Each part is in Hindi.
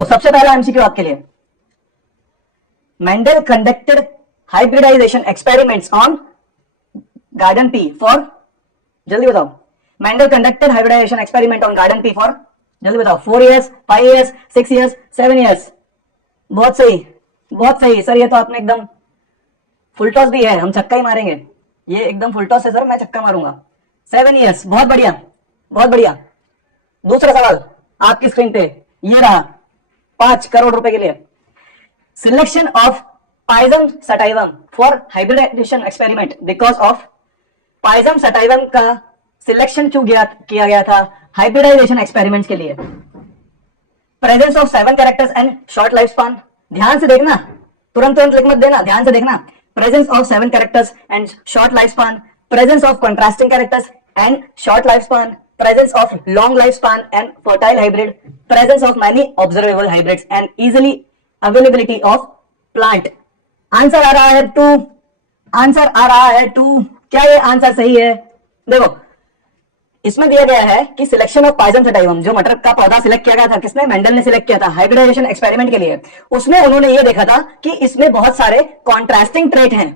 तो सबसे पहला एमसीक्यू आपके लिए, Mendel conducted hybridization experiments on garden pea for, जल्दी बताओ, Mendel conducted hybridization experiment on garden pea for, जल्दी बताओ, 4 years, 5 years, 6 years, 7 years। बहुत सही, बहुत सही सर, ये तो आपने एकदम फुल टॉस भी है, हम छक्का ही मारेंगे, ये एकदम फुल टॉस है सर, मैं छक्का मारूंगा। 7 years, बहुत बढ़िया, बहुत बढ़िया। दूसरा सवाल आपकी स्क्रीन पे ये रहा, 5 करोड़ रुपए के लिए। Selection of pisum sativum for hybridization experiment, because of pisum sativum का सिलेक्शन क्यों किया गया था हाइब्रिडाइजेशन एक्सपेरिमेंट के लिए? Presence of 7 characters and short life span, ध्यान से देखना, तुरंत तुरंत लिख मत देना, ध्यान से देखना। Presence of 7 characters and short life span, presence of contrasting characters and short life span, presence of long lifespan and fertile hybrid, presence of many observable hybrids and easily availability of plant। Answer आ रहा है 2, आंसर आ रहा है 2। क्या ये आंसर सही है? देखो इसमें दिया गया है कि सिलेक्शन ऑफ पाइजम सटाइवम, जो मटर का पौधा सिलेक्ट किया गया था, किसने? मेंडल ने सिलेक्ट किया था हाइब्रिडाइजेशन एक्सपेरिमेंट के लिए। उसमें उन्होंने ये देखा था कि इसमें बहुत सारे कॉन्ट्रास्टिंग ट्रेट हैं।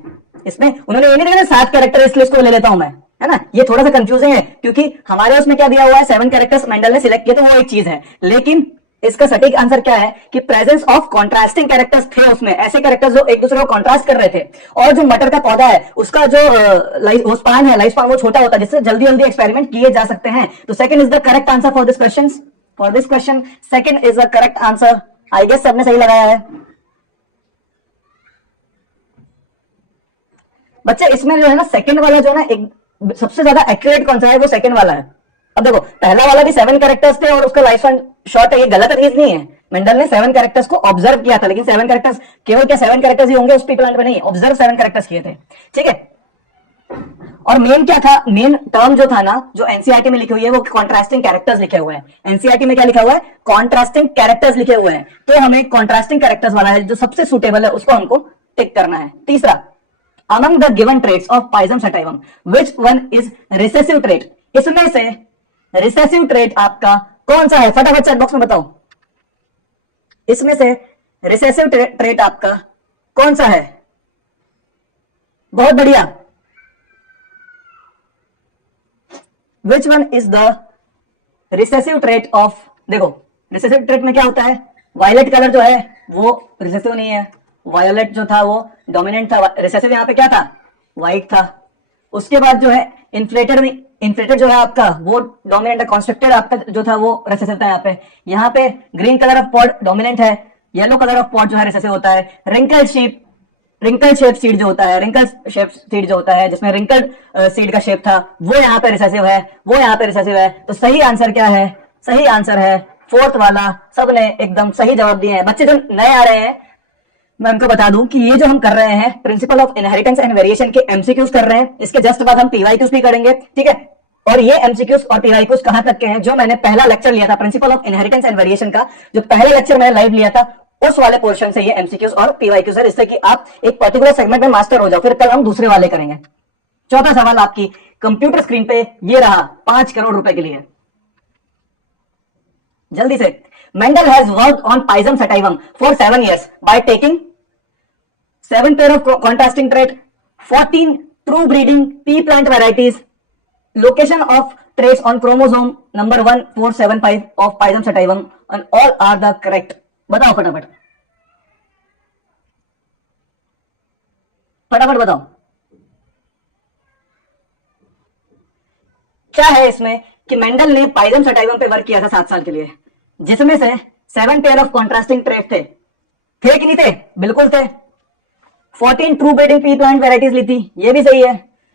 इसमें उन्होंने ये नहीं देखा 7 कैरेक्टर, इसलिए इसको ले लेता हूं मैं, है ना। ये थोड़ा सा कंफ्यूजिंग है क्योंकि हमारे उसमें क्या दिया हुआ है, 7 कैरेक्टर्स मेंडल ने सिलेक्ट किए, तो वो एक चीज है, लेकिन इसका सटीक आंसर क्या है कि प्रेजेंस ऑफ कॉन्ट्रास्टिंग कैरेक्टर्स थे उसमें, ऐसे कैरेक्टर्स जो एक दूसरे को कॉन्ट्रास्ट कर रहे थे। और जो मटर का पौधा है उसका जो स्पान है, लाइफ स्पान, वो छोटा होता है, जिससे जल्दी जल्दी एक्सपेरिमेंट किए जा सकते हैं। तो second is the correct answer for this question, second is the correct answer. I guess सबने सही लगाया है बच्चे। इसमें जो है ना सेकंड वाला जो है ना, एक सबसे ज्यादा एक्यूरेट कौन सा है, वो सेकंड वाला है। अब देखो पहला वाला भी 7 कैरेक्टर्स थे और उसका लाइफ स्पैन शॉर्ट है, ये गलत चीज नहीं है। मेंडल ने 7 कैरेक्टर्स को ऑब्जर्व किया था, लेकिन 7 कैरेक्टर्स केवल क्या 7 कैरेक्टर्स ही होंगे उस पी प्लांट में? नहीं, ऑब्जर्व 7 कैरेक्टर्स किए थे, ठीक है। और मेन क्या था, मेन टर्म जो था ना, जो एनसीईआरटी में लिखी हुई है, वो कॉन्ट्रास्टिंग कैरेक्टर्स लिखे हुए हैं। एनसीईआरटी में क्या लिखा हुआ है? कॉन्ट्रास्टिंग कैरेक्टर्स लिखे हुए हैं। तो हमें कॉन्ट्रास्टिंग कैरेक्टर्स वाला है जो सबसे सुटेबल है, उसको हमको टिक करना है। तीसरा, among the given traits of Pisum sativum, which one is recessive trait? इसमें से रिसेसिव ट्रेट आपका कौन सा है? फटाफट चैट बॉक्स में बताओ, इसमें से रिसेसिव ट्रेट आपका कौन सा है? बहुत बढ़िया। Which one is the recessive trait of, देखो रिसेसिव ट्रेट में क्या होता है, वायलेट कलर जो है वो रिसेसिव नहीं है, वायलेट जो था वो डोमिनेंट था, रिसेसिव यहाँ पे क्या था? व्हाइट था। उसके बाद जो है इन्फ्लेटेड में, इन्फ्लेटेड जो है आपका वो डोमिनेंट है, कॉन्स्ट्रक्टेड आपका जो था वो रिसेसिव था। यहाँ पे green colour of pod dominant है, येलो कलर ऑफ पॉड जो है रिसेसिव होता है। रिंकल शेप सीड जो होता है, रिंकल शेप सीड जो होता है, जिसमें रिंकल सीड का शेप था, वो यहाँ पे रिसेसिव है, वो यहाँ पे रिसेसिव है। तो सही आंसर क्या है? सही आंसर है 4th वाला। सबने एकदम सही जवाब दिए हैं। बच्चे जो नए आ रहे हैं, मैं उनको बता दूं कि ये जो हम कर रहे हैं principal of inheritance and variation के एमसीक्यूज कर रहे हैं, इसके जस्ट बाद हम पीवाईक्यूज भी करेंगे, ठीक है। और ये एमसीक्यूज और पीवाईक्यूज कहां तक के हैं? जो मैंने पहला लेक्चर लिया था principal of inheritance and variation का, जो पहला लेक्चर मैंने लाइव लिया था, उस वाले पोर्शन से ये एमसीक्यूज और पीवाईक्यूज है, जिससे कि आप एक पर्टिकुलर सेगमेंट में मास्टर हो जाओ। फिर कल हम दूसरे वाले करेंगे। चौथा सवाल आपकी कंप्यूटर स्क्रीन पे ये रहा, 5 करोड़ रुपए के लिए। जल्दी से, Mendel has worked on pisum sativum for 7 years by taking 7 pair of contrasting trait, 14 true breeding pea plant varieties, location of traits on chromosome number 1475 of Pisum sativum, and all are the correct। बताओ फटाफट, फटाफट बताओ क्या है इसमें कि मेंडल ने पाइजम सटाइवम पे वर्क किया था 7 साल के लिए, जिसमें से 7 pair of contrasting trait थे कि नहीं थे? बिल्कुल थे। 14 true breeding pea plant varieties ली थी, ये भी सही है।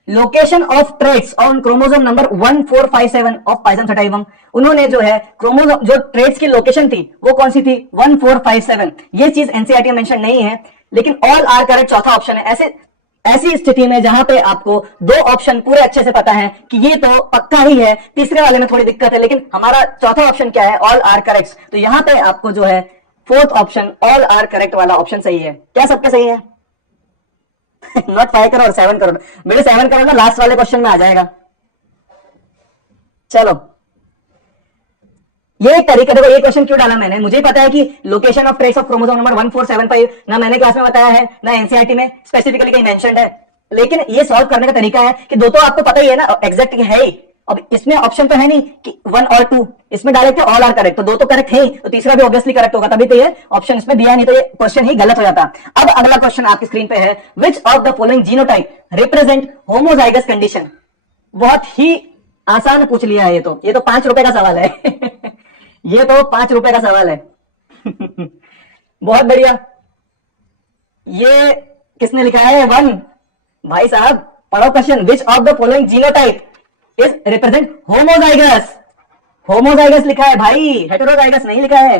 Location of traits on chromosome number 1457 of pisum sativum, उन्होंने जो है क्रोमोसोम जो ट्रेट्स की लोकेशन थी वो कौन सी थी? 1457। ये चीज एनसीईआरटी में मेंशन नहीं है, लेकिन ऑल आर करेक्ट चौथा ऑप्शन है। ऐसी स्थिति में जहां पे आपको 2 ऑप्शन पूरे अच्छे से पता है कि ये तो पक्का ही है, तीसरे वाले में थोड़ी दिक्कत है, लेकिन हमारा चौथा ऑप्शन क्या है? All are correct. तो यहां पे आपको जो है 4th option all are correct वाला ऑप्शन सही है। क्या सबका सही है? नॉट 5 करोड़, 7 करोड़। मेरे 7 करोड़ ना लास्ट वाले क्वेश्चन में आ जाएगा। चलो ये एक तरीका, देखो ये क्वेश्चन क्यों डाला मैंने, मुझे पता है कि location of trace of chromosome number 1475 ना मैंने क्लास में बताया है ना एनसीईआरटी में स्पेसिफिकली कहीं मेंशन्ड है, लेकिन ये सॉल्व करने का तरीका है कि दो तो आपको पता ही है ना, एग्जैक्ट है ही। अब इसमें ऑप्शन तो है नहीं कि 1 और 2, इसमें डायरेक्ट ऑल आर करेक्ट, तो दो तो करेक्ट है ही, तो तीसरा भी ऑब्वियसली करेक्ट होगा, तभी तो ये ऑप्शन इसमें दिया नहीं, तो ये क्वेश्चन ही गलत हो जाता। अब अगला क्वेश्चन आपकी स्क्रीन पे है, which of the following genotype represent homozygous condition. बहुत ही आसान पूछ लिया है, ये तो 5 रुपए का सवाल है ये तो 5 रुपए का सवाल है बहुत बढ़िया। ये किसने लिखा है? 1 भाई साहब, पढ़ो question. Which of the following genotype is represent homozygous. Homozygous लिखा है भाई, हेटेरोजाइगस नहीं लिखा है।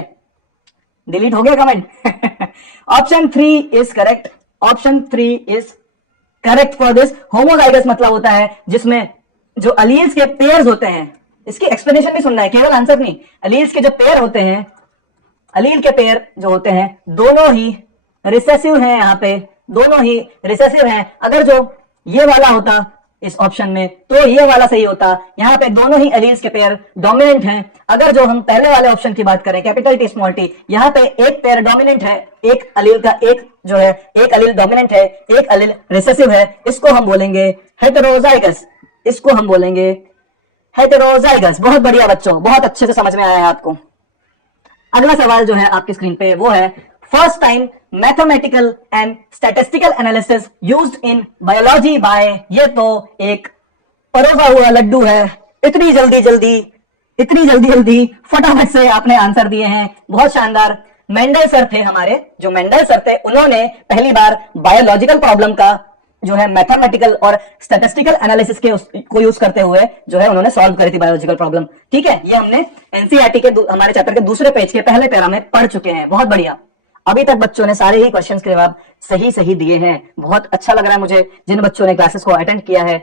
डिलीट हो गया comment option 3 is correct, option 3 is correct for this. Homozygous मतलब होता है जिसमें जो अलील्स के पेयर्स होते हैं, इसकी एक्सप्लेनेशन भी सुनना है, केवल आंसर नहीं। अलील्स के जो पेयर होते हैं, अलील के पेयर जो होते हैं, दोनों ही रिसेसिव हैं, यहां पे दोनों ही रिसेसिव हैं। अगर जो ये वाला होता इस ऑप्शन में तो ये वाला सही होता, यहां पे दोनों ही अलील्स के पेयर डोमिनेंट हैं। अगर जो हम पहले वाले ऑप्शन की बात करें, कैपिटल टी स्मॉल टी, यहां पे एक पेयर डोमिनेंट है, एक अलील का, एक जो है एक अलील डोमिनेंट है, एक अलील रिसेसिव है, इसको हम बोलेंगे हेटेरोजाइगस, इसको हम बोलेंगे हेटेरोजाइगस। बहुत बढ़िया बच्चों, बहुत अच्छे से समझ में आया है आपको। अगला सवाल जो है आपकी स्क्रीन पे वो है, first time mathematical and statistical analysis used in biology by. ये तो एक परोसा हुआ लड्डू है, इतनी जल्दी जल्दी फटाफट से आपने आंसर दिए हैं, बहुत शानदार। मेंडल सर थे हमारे, जो मेंडल सर थे उन्होंने पहली बार बायोलॉजिकल प्रॉब्लम का जो है मैथमेटिकल और स्टैटिस्टिकल एनालिसिस के को यूज करते हुए जो है उन्होंने सॉल्व करी थी बायोलॉजिकल प्रॉब्लम। ठीक है, ये हमने एनसीईआरटी के हमारे चैप्टर के दूसरे पेज के पहले पैरा में पढ़ चुके हैं। बहुत बढ़िया, अभी तक बच्चों ने सारे ही क्वेश्चंस के जवाब सही दिए हैं। बहुत अच्छा लग रहा है मुझे, जिन बच्चों ने क्लासेस को अटेंड किया है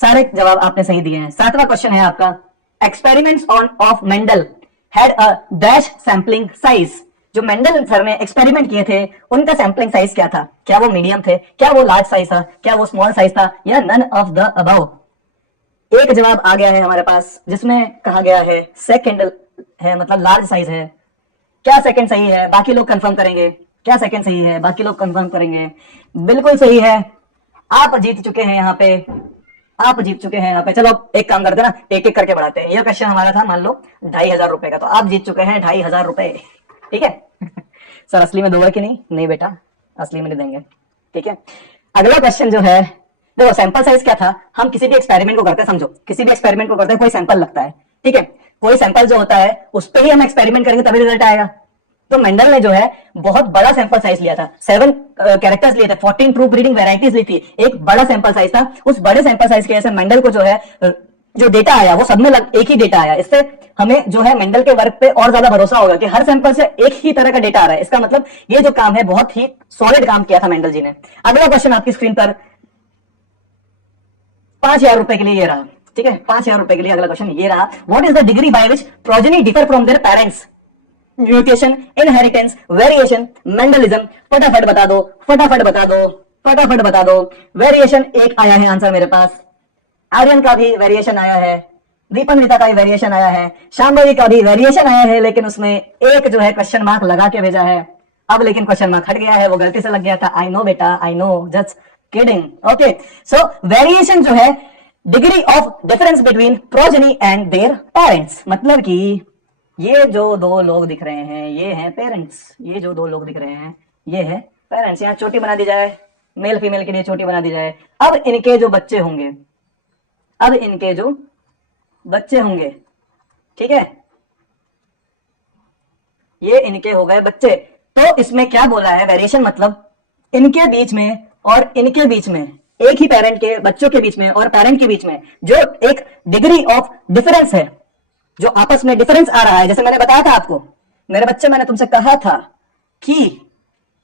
सारे जवाब आपने सही दिए हैं। 7वां क्वेश्चन है आपका, experiments on off Mendel had a dash sampling size. जो मेंडल सर ने एक्सपेरिमेंट किए थे उनका सैंपलिंग साइज क्या था? क्या वो मीडियम थे, क्या वो लार्ज साइज था, क्या वो स्मॉल साइज था, या नन ऑफ द अबव? एक जवाब आ गया है हमारे पास जिसमें कहा गया है सेकंड है, मतलब लार्ज साइज है। क्या सेकंड सही है? बाकी लोग कंफर्म करेंगे। क्या सेकंड सही है? बाकी लोग कंफर्म करेंगे। बिल्कुल सही है, आप जीत चुके हैं यहाँ पे, आप जीत चुके हैं यहाँ पे। चलो एक काम करते ना, एक एक करके बढ़ाते हैं। ये क्वेश्चन हमारा था मान लो 2500 रुपए का, तो आप जीत चुके हैं 2500 रुपए। ठीक है सर असली में दोगे कि नहीं? नहीं बेटा, असली में नहीं देंगे। ठीक है, अगला क्वेश्चन जो है, देखो सैंपल साइज क्या था, हम किसी भी एक्सपेरिमेंट को करते हैं, समझो किसी भी एक्सपेरिमेंट को करते हैं, कोई सैंपल लगता है। ठीक है, कोई सैंपल जो होता है उस पर ही हम एक्सपेरिमेंट करेंगे तभी रिजल्ट आएगा। तो मेंडल ने जो है बहुत बड़ा सैंपल साइज लिया था, 7 कैरेक्टर्स लिए थे, 14 प्रूफ रीडिंग वेराइटीज ली थी, एक बड़ा सैंपल साइज था। उस बड़े सैंपल साइज के वजह से मेंडल को जो है जो डेटा आया वो सब में एक ही डेटा आया। इससे हमें जो है मेंडल के वर्क पे और ज्यादा भरोसा होगा कि हर सैंपल से एक ही तरह का डेटा आ रहा है। इसका मतलब ये जो काम है बहुत ही सॉलिड काम किया था मेंडल जी ने। अगला क्वेश्चन आपकी स्क्रीन पर 5000 रुपए के लिए ये रहा। ठीक है, 5000 रुपए के लिए अगला क्वेश्चन ये रहा, what is the degree by which progeny differ from their parents? Mutation, inheritance, variation, Mendelism. फटाफट बता दो, फटाफट बता दो, फटाफट बता दो। वेरिएशन एक आया है आंसर मेरे पास, आर्यन का भी वेरिएशन आया है, दीपनविता का भी वेरिएशन आया है, शांभवी का भी वेरिएशन आया है, लेकिन उसमें एक जो है क्वेश्चन मार्क लगा के भेजा है। अब लेकिन क्वेश्चन मार्क हट गया है, वो गलती से लग गया था। आई नो बेटा, I know, just kidding. Okay, so variation जो है degree of difference between progeny and their parents. मतलब कि ये जो दो लोग दिख रहे हैं ये हैं पेरेंट्स, ये जो दो लोग दिख रहे हैं ये है पेरेंट्स। यहाँ चोटी बना दी जाए, मेल फीमेल के लिए चोटी बना दी जाए। अब इनके जो बच्चे होंगे, अब इनके जो बच्चे होंगे, ठीक है, ये इनके हो गए बच्चे। तो इसमें क्या बोला है, वेरिएशन मतलब इनके बीच में और इनके बीच में, एक ही पेरेंट के बच्चों के बीच में और पेरेंट के बीच में जो एक डिग्री ऑफ डिफरेंस है, जो आपस में डिफरेंस आ रहा है। जैसे मैंने बताया था आपको, मेरे बच्चे, मैंने तुमसे कहा था कि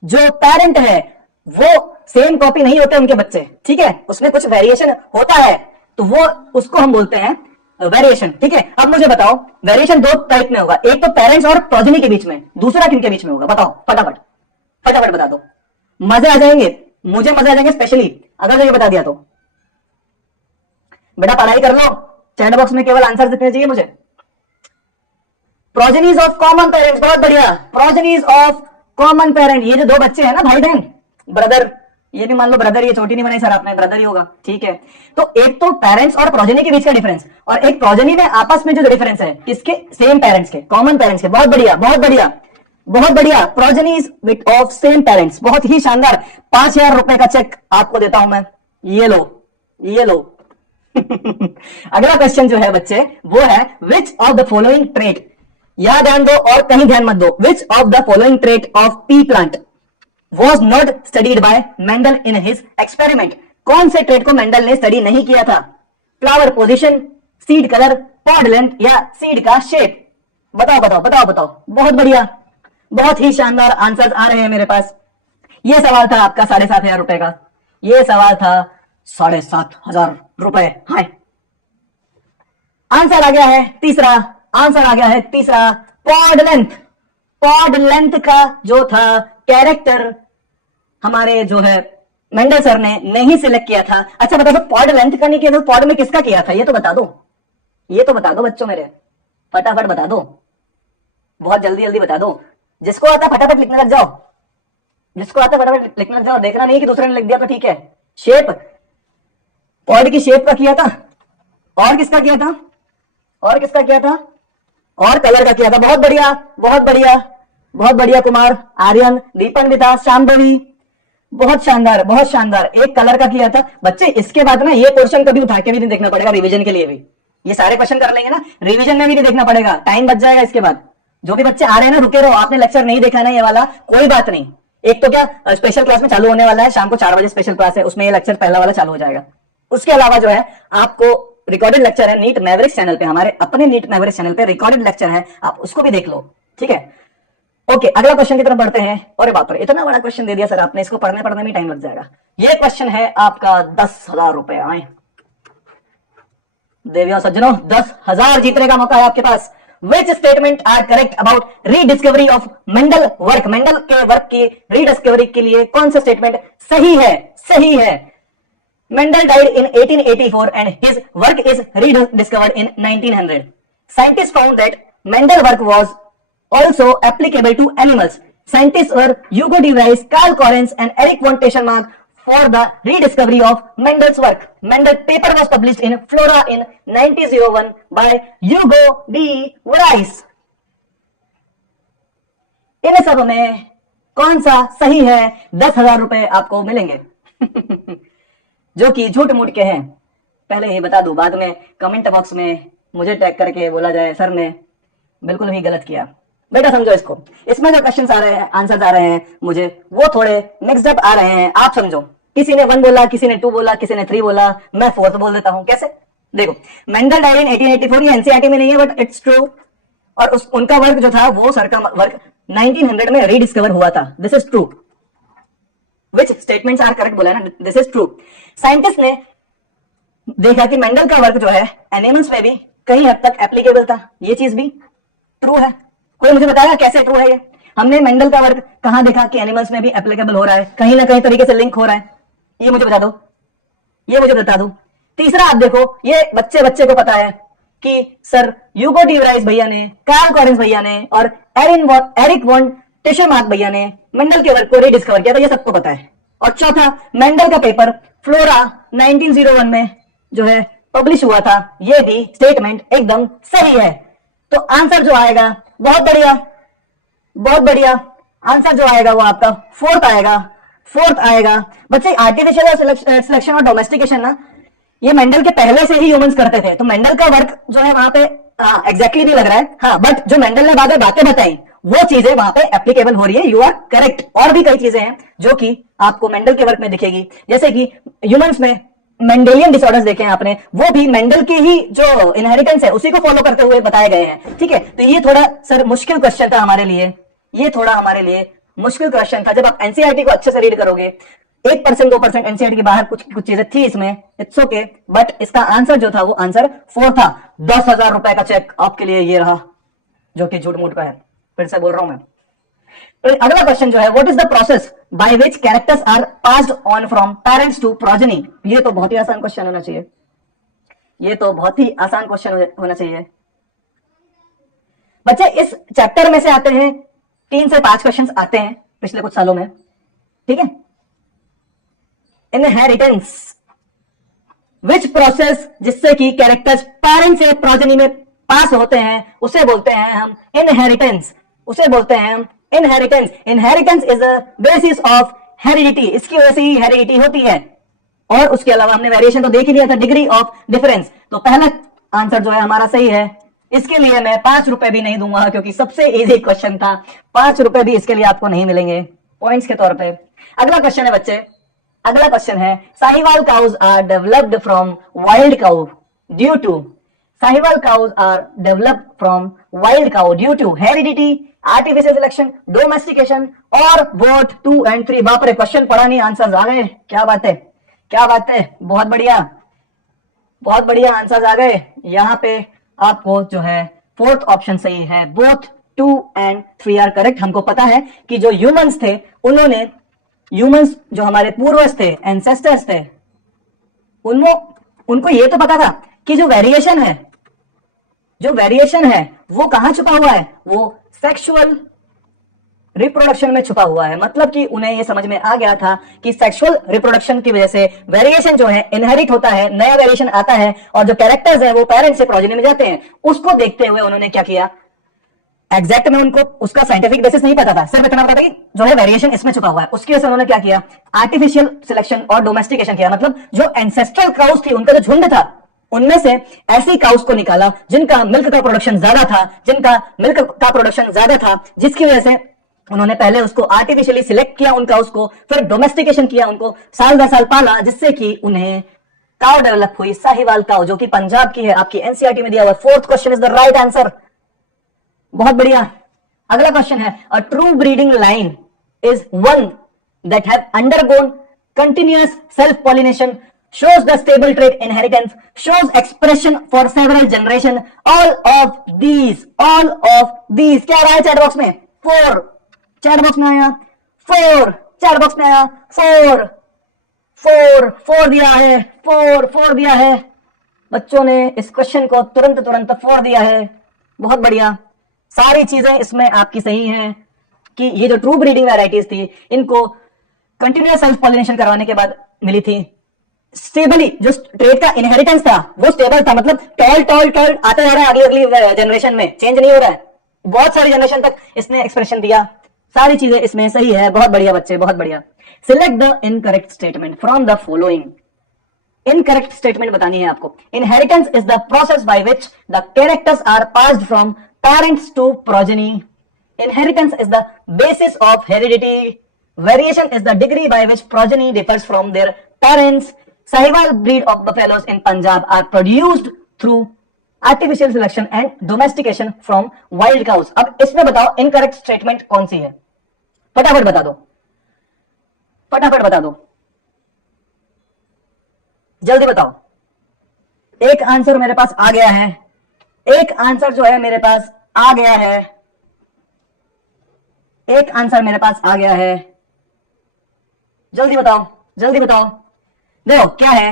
जो पेरेंट है वो सेम कॉपी नहीं होते उनके बच्चे। ठीक है, उसमें कुछ वेरिएशन होता है, तो वो उसको हम बोलते हैं वेरिएशन। ठीक है, अब मुझे बताओ वेरिएशन दो टाइप में होगा, एक तो पेरेंट्स और प्रोजेनी के बीच में, दूसरा किनके बीच में होगा? बताओ फटाफट, फटाफट बता दो। मजे आ जाएंगे, मुझे मजे आ जाएंगे स्पेशली अगर ये बता दिया तो। बेटा पढ़ाई कर लो, चैट बॉक्स में केवल आंसर दिखने चाहिए मुझे। प्रोजेनीज ऑफ कॉमन पेरेंट्स, बहुत बढ़िया, प्रोजेनीज ऑफ कॉमन पेरेंट, ये जो दो बच्चे हैं ना भाई बहन, ब्रदर, ये भी मान लो ब्रदर, ये छोटी नहीं बनाई सर आपने, ब्रदर ही होगा, ठीक है। तो एक तो पेरेंट्स और प्रोजेनी के बीच का डिफरेंस, और एक प्रोजेनी में आपस में जो डिफरेंस है किसके, सेम पेरेंट्स के, कॉमन पेरेंट्स के, बहुत बढ़िया बहुत बढ़िया बहुत बढ़िया, प्रोजेनीज ऑफ सेम पेरेंट्स, बहुत ही शानदार। 5,000 रुपए का चेक आपको देता हूं मैं, ये लो ये लो। अगला क्वेश्चन जो है बच्चे वो है which of the following trait, यहां ध्यान दो और कहीं ध्यान मत दो, विच of the following trait of P plant was not studied by Mendel in his experiment, कौन से ट्रेट को मेंडल ने स्टडी नहीं किया था, flower position, seed colour, pod length या सीड का शेप, बताओ बताओ बताओ बताओ, बहुत बढ़िया, बहुत ही शानदार आंसर्स आ रहे हैं मेरे पास। ये सवाल था आपका 7,500 रुपए का, ये सवाल था 7,500 रुपए। हाय, आंसर आ गया है तीसरा, आंसर आ गया है तीसरा, पॉड लेंथ। पॉड लेंथ का जो था कैरेक्टर हमारे जो है मेंडल सर ने नहीं सिलेक्ट किया था। अच्छा बता दो, पॉड लेंथ का नहीं किया तो पॉड में किसका किया था, ये तो बता दो, ये तो बता दो बच्चों मेरे, फटाफट बता दो, बहुत जल्दी जल्दी बता दो, जिसको आता फटाफट लिखने लग जाओ, जिसको आता फटाफट लिखने लग जाओ, देखना नहीं कि दूसरे ने लिख दिया तो ठीक है। शेप, पॉड की शेप का किया था, और किसका किया था, और किसका किया था, और कलर का किया था, बहुत बढ़िया बहुत बढ़िया बहुत बढ़िया कुमार, आर्यन, दीपन, विदा, शांभवी, बहुत शानदार बहुत शानदार, एक कलर का किया था। बच्चे इसके बाद ना ये पोर्शन कभी उठा के भी नहीं देखना पड़ेगा, रिवीजन के लिए भी, ये सारे क्वेश्चन कर लेंगे ना, रिवीजन में भी नहीं देखना पड़ेगा, टाइम बच जाएगा। इसके बाद जो भी बच्चे आ रहे हैं ना, रुके रहो, आपने लेक्चर नहीं देखा ना ये वाला, कोई बात नहीं, एक तो क्या स्पेशल क्लास में चालू होने वाला है, शाम को 4 बजे स्पेशल क्लास है, उसमें ये लेक्चर पहला वाला चालू हो जाएगा। उसके अलावा जो है आपको रिकॉर्डेड लेक्चर है नीट मैवरिक्स चैनल पे, हमारे अपने नीट मैवरिक्स चैनल पे रिकॉर्डेड लेक्चर है, आप उसको भी देख लो, ठीक है। ओके, अगला क्वेश्चन की तरफ बढ़ते हैं। और बाप रे, इतना बड़ा क्वेश्चन दे दिया सर आपने, इसको पढ़ने में टाइम लग जाएगा। ये क्वेश्चन है आपका 10,000 रुपए। आए देवियों सज्जनों, 10,000 जीतने का मौका है आपके पास। Which statement are correct about rediscovery of Mendel work, Mendel के वर्क की रीडिस्कवरी के लिए कौन सा स्टेटमेंट सही है, सही है। Mendel died in 1884 and his work is rediscovered in 1900. Scientists found that Mendel work was also applicable to animals. Scientists were Hugo de Vries, Carl Correns and Eric von Teschenmark for the rediscovery of Mendel's work. Mendel paper was published in Flora in 1901 by Hugo de Vries. इन सब में कौन सा सही है, 10,000 रुपए आपको मिलेंगे। जो कि झूठ मूठ के हैं, पहले ही बता दूं, बाद में कमेंट बॉक्स में मुझे टैग करके बोला जाए सर ने बिल्कुल भी गलत किया। बेटा समझो इसको, इसमें जो क्वेश्चंस आ रहे हैं, आंसर्स आ रहे हैं मुझे, वो थोड़े मिक्स्ड अप आ रहे हैं, आप समझो। किसी ने 1 बोला, किसी ने 2 बोला, किसी ने 3 बोला, मैं 4th बोल देता हूं। कैसे, देखो, मेंडल डाइड इन 1884, ये एनसीईआरटी में नहीं है बट इट्स ट्रू, और उनका वर्क जो था वो सर का वर्क 1900 में रीडिस्कवर हुआ था। This is true. Which statements are correct बोला ना, this is true। साइंटिस्ट ने देखा कि मेंडल का वर्क जो है एनिमल्स में भी कहीं हद तक एप्लीकेबल था, ये चीज भी ट्रू है। कोई मुझे बताएगा कैसे ट्रू है ये, हमने मेंडल का वर्क कहां देखा कि एनिमल्स में भी एप्लीकेबल हो रहा है, कहीं ना कहीं तरीके से लिंक हो रहा है, ये मुझे बता दो, ये मुझे बता दो। तीसरा, आप देखो, ये बच्चे को पता है कि सर ह्यूगो डी व्राइस भैया ने, कार्ल कॉरेंस भैया ने और एरिक वॉन टेशेमार्क भैया ने मेंडल के वर्क को रीडिस्कवर किया था, ये सबको पता है। और चौथा, मेंडल का पेपर फ्लोरा 1901 में जो है पब्लिश हुआ था, ये भी स्टेटमेंट एकदम सही है। तो आंसर जो आएगा, बहुत बढ़िया बहुत बढ़िया, आंसर जो आएगा वो आपका 4th आएगा, 4th आएगा। बच्चे आर्टिफिशियल सिलेक्शन और डोमेस्टिकेशन ना, ये मेंडल के पहले से ही ह्यूमंस करते थे, तो मेंडल का वर्क जो है वहां पे एग्जैक्टली नहीं लग रहा है, हाँ, बट जो मेंडल ने बाद में बातें बताई वो चीजें वहां पे एप्लीकेबल हो रही है, यू आर करेक्ट। और भी कई चीजें हैं जो कि आपको मेंडल के वर्क में दिखेगी, जैसे कि ह्यूमंस में मेंडेलियन डिसऑर्डर्स देखे हैं आपने, वो भी मेंडल की ही जो इनहेरिटेंस है उसी को फॉलो करते हुए बताए गए हैं, ठीक है। तो ये थोड़ा सर मुश्किल क्वेश्चन था हमारे लिए, ये थोड़ा हमारे लिए मुश्किल क्वेश्चन था। जब आप एनसीईआरटी को अच्छे से रीड करोगे, 1% 2% एनसीईआरटी के बाहर कुछ चीजें थी इसमें, इट्स ओके, बट इसका आंसर जो था वो आंसर 4 था। 10,000 रुपए का चेक आपके लिए ये रहा, जो कि झूठ मूठ का है, फिर से बोल रहा हूं मैं। तो अगला क्वेश्चन जो है, what is the process by which characters are passed on from parents to progeny. ये तो बहुत ही आसान क्वेश्चन होना चाहिए, ये तो बहुत ही आसान क्वेश्चन होना चाहिए। बच्चे इस चैप्टर में से आते हैं 3 से 5 क्वेश्चंस आते हैं पिछले कुछ सालों में, ठीक है। इनहेरिटेंस, विच प्रोसेस जिससे कि कैरेक्टर्स पेरेंट से प्रोजेनी में पास होते हैं उसे बोलते हैं हम इनहेरिटेंस, उसे बोलते हैं हम inheritance. Inheritance is the basis of heredity, इसकी वजह से ही हेरिडिटी होती है। और उसके अलावा हमने वेरिएशन तो देख ही लिया था, डिग्री ऑफ डिफरेंस। तो पहला आंसर जो है हमारा सही है। इसके लिए मैं 5 रुपए भी नहीं दूंगा क्योंकि सबसे इजी क्वेश्चन था। 5 रुपए भी इसके लिए आपको नहीं मिलेंगे पॉइंट्स के तौर पे। अगला क्वेश्चन है बच्चे, अगला क्वेश्चन है Sahiwal cows are developed from wild cow due to, Sahiwal cows are developed from wild cow due to heredity, artificial selection, domestication और बोथ 2 and 3। बाप रे, क्वेश्चन पढ़ा नहीं आंसर आ गए, क्या बात है, क्या बात है, बहुत बढ़िया, बहुत बढ़िया आंसर आ गए। यहां पे आपको जो है 4th ऑप्शन सही है, बोथ 2 and 3 आर करेक्ट। हमको पता है कि जो ह्यूमंस थे उन्होंने, ह्यूमंस जो हमारे पूर्वज थे, एंसेस्टर्स थे, उनको ये तो पता था कि जो वेरिएशन है, जो वेरिएशन है वो कहां छुपा हुआ है, वो सेक्सुअल रिप्रोडक्शन में छुपा हुआ है। मतलब कि उन्हें यह समझ में आ गया था कि सेक्सुअल रिप्रोडक्शन की वजह से वेरिएशन जो है इनहेरिट होता है, नया वेरिएशन आता है और जो कैरेक्टर्स है वो पेरेंट्स से प्रोजेनी में जाते हैं। उसको देखते हुए उन्होंने क्या किया, एग्जैक्ट में उनको उसका साइंटिफिक बेसिस नहीं पता था, सिर्फ इतना पता था कि जो है वेरिएशन इसमें छुपा हुआ है। उसकी वजह से उन्होंने क्या किया, आर्टिफिशियल सिलेक्शन और डोमेस्टिकेशन किया। मतलब जो एंसेस्ट्रल काउस थी, उनका जो झुंड था, उनमें से ऐसी काउस को निकाला जिनका मिल्क का प्रोडक्शन ज्यादा था, जिनका मिल्क का प्रोडक्शन ज्यादा था, जिसकी वजह से उन्होंने पहले उसको आर्टिफिशियली सिलेक्ट किया उन काउस को, फिर डोमेस्टिकेशन किया, उनको साल दर साल पाला, जिससे कि उन्हें काउ डेवलप हुई, साहिवाल काउ, जो कि पंजाब की है। आपकी एनसीईआरटी में दिया हुआ 4th question is the right answer. बहुत बढ़िया। अगला क्वेश्चन है, a true breeding line is one that have undergone continuous self pollination, shows the stable trait inheritance, shows expression for several generation, all of these क्या आ रहा है चैट बॉक्स में? 4 चैट बॉक्स में आया, 4 चैट बॉक्स में आया, 4 दिया है, 4 दिया है। बच्चों ने इस क्वेश्चन को तुरंत 4 दिया है, बहुत बढ़िया। सारी चीजें इसमें आपकी सही हैं कि ये जो ट्रू ब्रीडिंग वैराइटीज थी, इनको कंटिन्यूअस सेल्फ पॉलिनेशन करवाने के बाद मिली थी। स्टेबली जो ट्रेड का इनहेरिटेंस था वो स्टेबल था, मतलब टॉल आता जा रहा है, अगली जनरेशन में चेंज नहीं हो रहा है, बहुत सारी जनरेशन तक इसने एक्सप्रेशन दिया। सारी चीजें इसमें सही है, बहुत बढ़िया बच्चे, बहुत बढ़िया। Select the incorrect statement from the following. Incorrect statement बतानी है आपको। Inheritance is the process by which the characters are passed from parents to progeny. Inheritance is the basis of heredity. Variation is the degree by which progeny differs from their parents. Sahiwal breed of buffaloes in Punjab are produced through artificial selection and domestication from wild cows। अब इसमें बताओ इनकरेक्ट स्टेटमेंट कौन सी है, फटाफट बता दो, फटाफट बता दो, जल्दी बताओ। एक आंसर मेरे पास आ गया है, एक आंसर जो है मेरे पास आ गया है, एक आंसर मेरे पास आ गया है, जल्दी बताओ, जल्दी बताओ। देखो क्या है,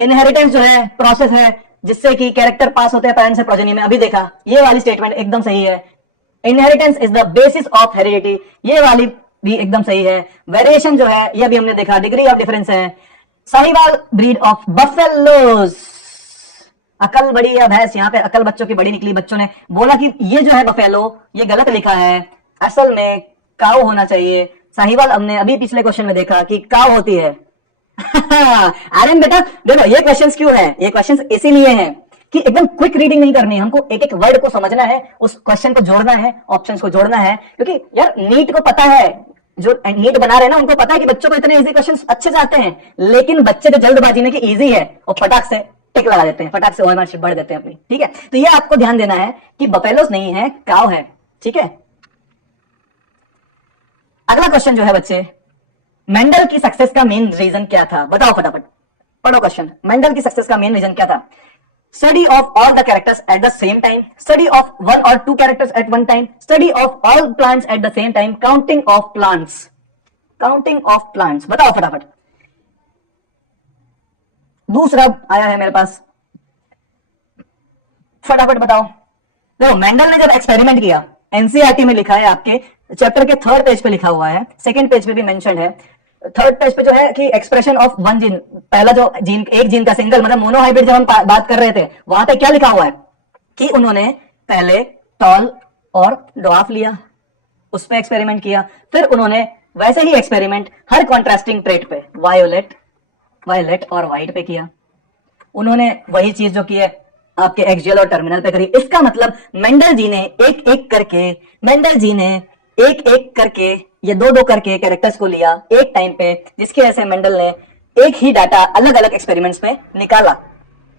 इनहेरिटेंस जो है प्रोसेस है जिससे कि कैरेक्टर पास होते हैं पेरेंट्स से प्रोजेनी में। अभी देखा, ये वाली स्टेटमेंट एकदम सही है। Inheritance is the basis of heredity, ये वाली भी एकदम सही है। वेरिएशन जो है ये भी हमने देखा, डिग्री ऑफ डिफरेंस है। साहिवाल ब्रीड ऑफ बफेलोज, अकल बड़ी है भैंस, यहाँ पे अकल बच्चों की बड़ी निकली। बच्चों ने बोला कि ये जो है बफेलो, ये गलत लिखा है, असल में काऊ होना चाहिए। साहिवाल हमने अभी पिछले क्वेश्चन में देखा कि काऊ होती है। आर्यन बेटा देखो, ये क्वेश्चंस क्यों है, ये क्वेश्चंस इसीलिए हैं कि एकदम क्विक रीडिंग नहीं करनी है, हमको एक एक वर्ड को समझना है, उस क्वेश्चन को जोड़ना है, ऑप्शंस को जोड़ना है। क्योंकि यार नीट को पता है, जो नीट बना रहे हैं ना, उनको पता है कि बच्चों को इतने इजी क्वेश्चंस अच्छे से आते हैं, लेकिन बच्चे जो जल्दबाजी में कि इजी है और फटाक से टिक लगा देते हैं, फटाक से ओएमआर बढ़ देते हैं अपनी। ठीक है, तो ये आपको ध्यान देना है कि बफेलोस नहीं है, काव है। ठीक है, अगला क्वेश्चन जो है बच्चे, मेंडल की सक्सेस का मेन रीजन क्या था, बताओ फटाफट, पढ़ो क्वेश्चन। मेंडल की सक्सेस का मेन रीजन क्या था? Study of all the characters at the same time, study of 1 or 2 characters at one time, study of all plants at the same time, counting of plants, counting of plants. बताओ फटाफट। दूसरा आया है मेरे पास, फटाफट बताओ। देखो मेंडल ने जब एक्सपेरिमेंट किया, एनसीईआरटी में लिखा है, आपके चैप्टर के 3rd पेज पे लिखा हुआ है, 2nd पेज पे भी मेंशन है, 3rd पेज पे जो है कि एक्सप्रेशन ऑफ वन जीन, पहला जो जीन, एक जीन का सिंगल मतलब मोनोहाइब्रिड, जब हम बात कर रहे थे वहां पे क्या लिखा हुआ है कि उन्होंने पहले टॉल और ड्वार्फ लिया, उस पर एक्सपेरिमेंट किया, फिर उन्होंने वैसे ही एक्सपेरिमेंट हर कॉन्ट्रास्टिंग ट्रेट पे, वायलेट और व्हाइट पे किया। उन्होंने वही चीज जो की है आपके एक्सियल और टर्मिनल पे करी। इसका मतलब मेंडल जी ने एक एक करके ये दो करके कैरेक्टर्स को लिया एक टाइम पे, जिसकी वजह से मेंडल ने एक ही डाटा अलग अलग एक्सपेरिमेंट्स में निकाला।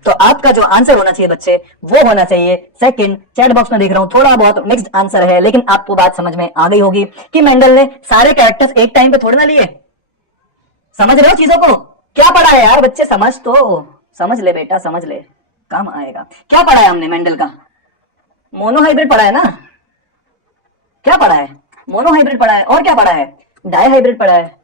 तो आपका जो आंसर होना चाहिए बच्चे वो होना चाहिए सेकंड। चैट बॉक्स में देख रहा हूं थोड़ा बहुत मिक्स्ड आंसर है, लेकिन आपको बात समझ में आ गई होगी कि मेंडल ने सारे कैरेक्टर्स एक टाइम पे थोड़े ना लिए। समझ रहे हो चीजों को? क्या पढ़ा है यार बच्चे, समझ ले बेटा, समझ ले, काम आएगा। क्या पढ़ा है हमने मेंडल का? मोनोहाइब्रिड पढ़ा है ना? क्या पढ़ा है? मोनोहाइब्रिड पढ़ा है, और क्या पढ़ा है? डाइहाइब्रिड पढ़ा है,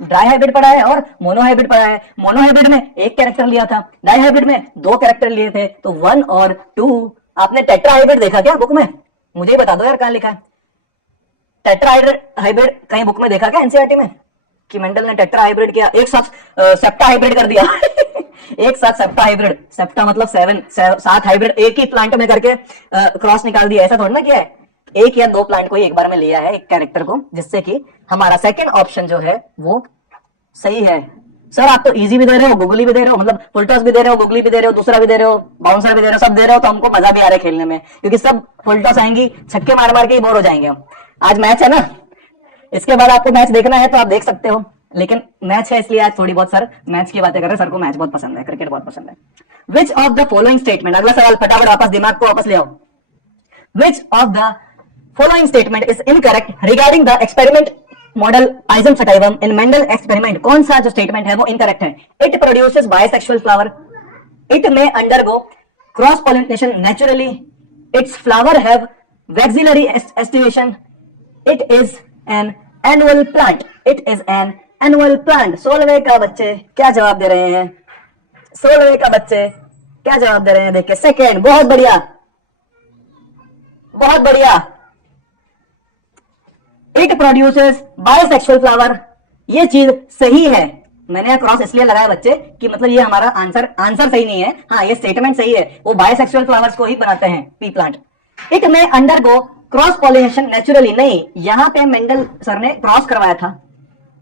डाइहाइब्रिड पढ़ा है और मोनोहाइब्रिड पढ़ा है। मोनोहाइब्रिड में एक कैरेक्टर लिया था, डाइहाइब्रिड में 2 कैरेक्टर लिए थे, तो 1 और 2। आपने टेट्राहाइब्रिड देखा क्या बुक में? मुझे ही बता दो यार, कहां लिखा है टेट्राहाइब्रिड? कहीं बुक में देखा क्या एनसीईआरटी में कि मेंडल ने टेट्राहाइब्रिड किया, एक साथ सेप्टाहाइब्रिड कर दिया एक साथ सेप्टाहाइब्रिड, सेप्टा मतलब 7 हाइब्रिड एक ही प्लांट में करके क्रॉस निकाल दिया, ऐसा थोड़ा ना किया है। एक या 2 प्लांट को ही एक बार में लिया है, एक कैरेक्टर को, जिससे कि हमारा सेकंड ऑप्शन जो है वो सही है। सर आप तो इजी भी दे रहे हो, गूगली भी दे रहे हो, मतलब फुल टॉस भी दे रहे हो, गूगली भी दे रहे हो, दूसरा भी दे रहे हो, बाउंसर भी दे रहे हो, सब दे रहे हो, तो हमको मजा भी आ रहा है खेलने में, क्योंकि सब फुल टॉस आएंगी, छक्के मार मार के ही बोर हो जाएंगे हम। आज मैच है ना, इसके बाद आपको मैच देखना है तो आप देख सकते हो, लेकिन मैच है इसलिए आज थोड़ी बहुत सर मैच की बातें कर रहे हैं। सर को मैच बहुत पसंद है, क्रिकेट बहुत पसंद है। Which of the following statement, अगला सवाल फटाफट वापस, दिमाग को वापस ले आओ। Which of the following statement is incorrect regarding the experiment model pisum sativum in Mendel experiment? कौन सा जो स्टेटमेंट है वो इनकरेक्ट है? It produces bisexual flower, it may undergo cross pollination naturally, its flower have vexillary aestivation, it is an annual plant, it is an annual plant. 16वें का बच्चे क्या जवाब दे रहे हैं? 16वें का बच्चे क्या जवाब दे रहे हैं? देखिए सेकेंड, बहुत बढ़िया, बहुत बढ़िया। इट प्रोड्यूसेस बायसेक्सुअल फ्लावर, ये चीज सही है। मैंने यहां क्रॉस इसलिए लगाया बच्चे कि मतलब ये हमारा आंसर सही नहीं है, हाँ ये स्टेटमेंट सही है, वो बायसेक्सुअल फ्लावर्स को ही बनाते हैं P plant. It may undergo cross pollination naturally, नहीं यहां पे मेंडल सर ने क्रॉस करवाया था,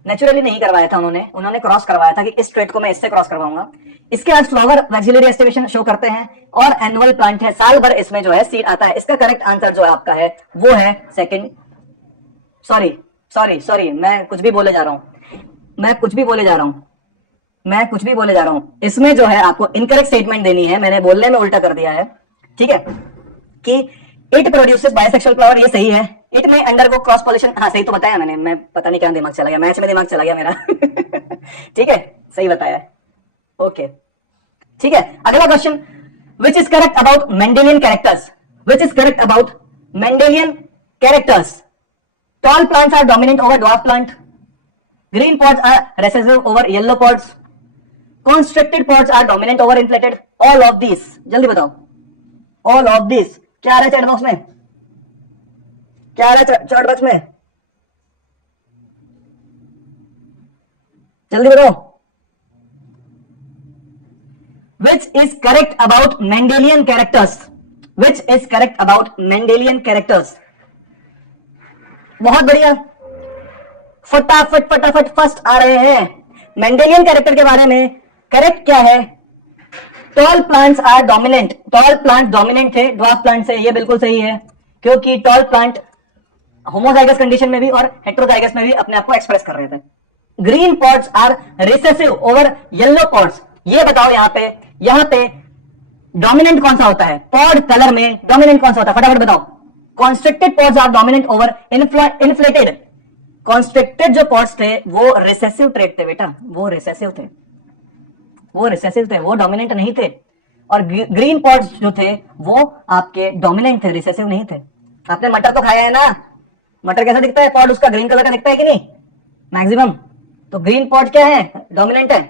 नेचुरली नहीं करवाया था, उन्होंने क्रॉस करवाया था कि इस ट्रेट को मैं इससे क्रॉस करवाऊंगा। इसके बाद फ्लावर वैक्सिलरी एस्टिवेशन शो करते हैं और एनुअल प्लांट है, साल भर इसमें जो है सीड आता है। इसका करेक्ट आंसर जो है आपका है वो है सेकंड। सॉरी मैं कुछ भी बोले जा रहा हूं, इसमें जो है आपको इनकरेक्ट स्टेटमेंट देनी है, मैंने बोलने में उल्टा कर दिया है, ठीक है, कि इट प्रोड्यूसेस बायसेक्सुअल फ्लावर, ये सही है। It may undergo cross pollination, हाँ सही तो बताया मैंने, मैं पता नहीं क्या दिमाग चला गया, मैच में दिमाग चला गया मेरा ठीक है, सही बताया, ओके ठीक है। अगला question, which is correct about Mendelian characters? Which is correct about Mendelian characters? Tall plants are dominant over dwarf plant. Green pods are recessive over yellow pods. Constricted pods are dominant over inflated. All of these. जल्दी बताओ. All of these. क्या आ रहा है चैट बॉक्स में? क्या आ रहा है चैट बॉक्स में? जल्दी बताओ. Which is correct about Mendelian characters? Which is correct about Mendelian characters? बहुत बढ़िया, फटाफट फर्स्ट आ रहे हैं। मेंडेलियन कैरेक्टर के बारे में करेक्ट क्या है? Tall plants are dominant, tall plant dominant थे ड्वार्फ प्लांट से, ये बिल्कुल सही है, क्योंकि टॉल प्लांट होमोजाइगस कंडीशन में भी और हेटेरोजाइगस में भी अपने आप को एक्सप्रेस कर रहे थे। Green pods are recessive over yellow pods, ये बताओ यहाँ पे डोमिनेंट कौन सा होता है? पॉड कलर में डोमिनेंट कौन सा होता है? फटाफट बताओ। Constricted pods are dominant over inflated, constricted जो पॉड्स थे वो रिसेसिव ट्रेट थे बेटा, वो रिसेसिव थे, वो डोमिनेंट नहीं थे। और ग्रीन पॉड्स जो थे वो आपके डोमिनेंट थे, रिसेसिव नहीं थे। आपने मटर तो खाया है ना, मटर कैसा दिखता है? पॉड उसका ग्रीन कलर का दिखता है कि नहीं मैक्सिमम? तो ग्रीन पॉड क्या है? डोमिनेंट है।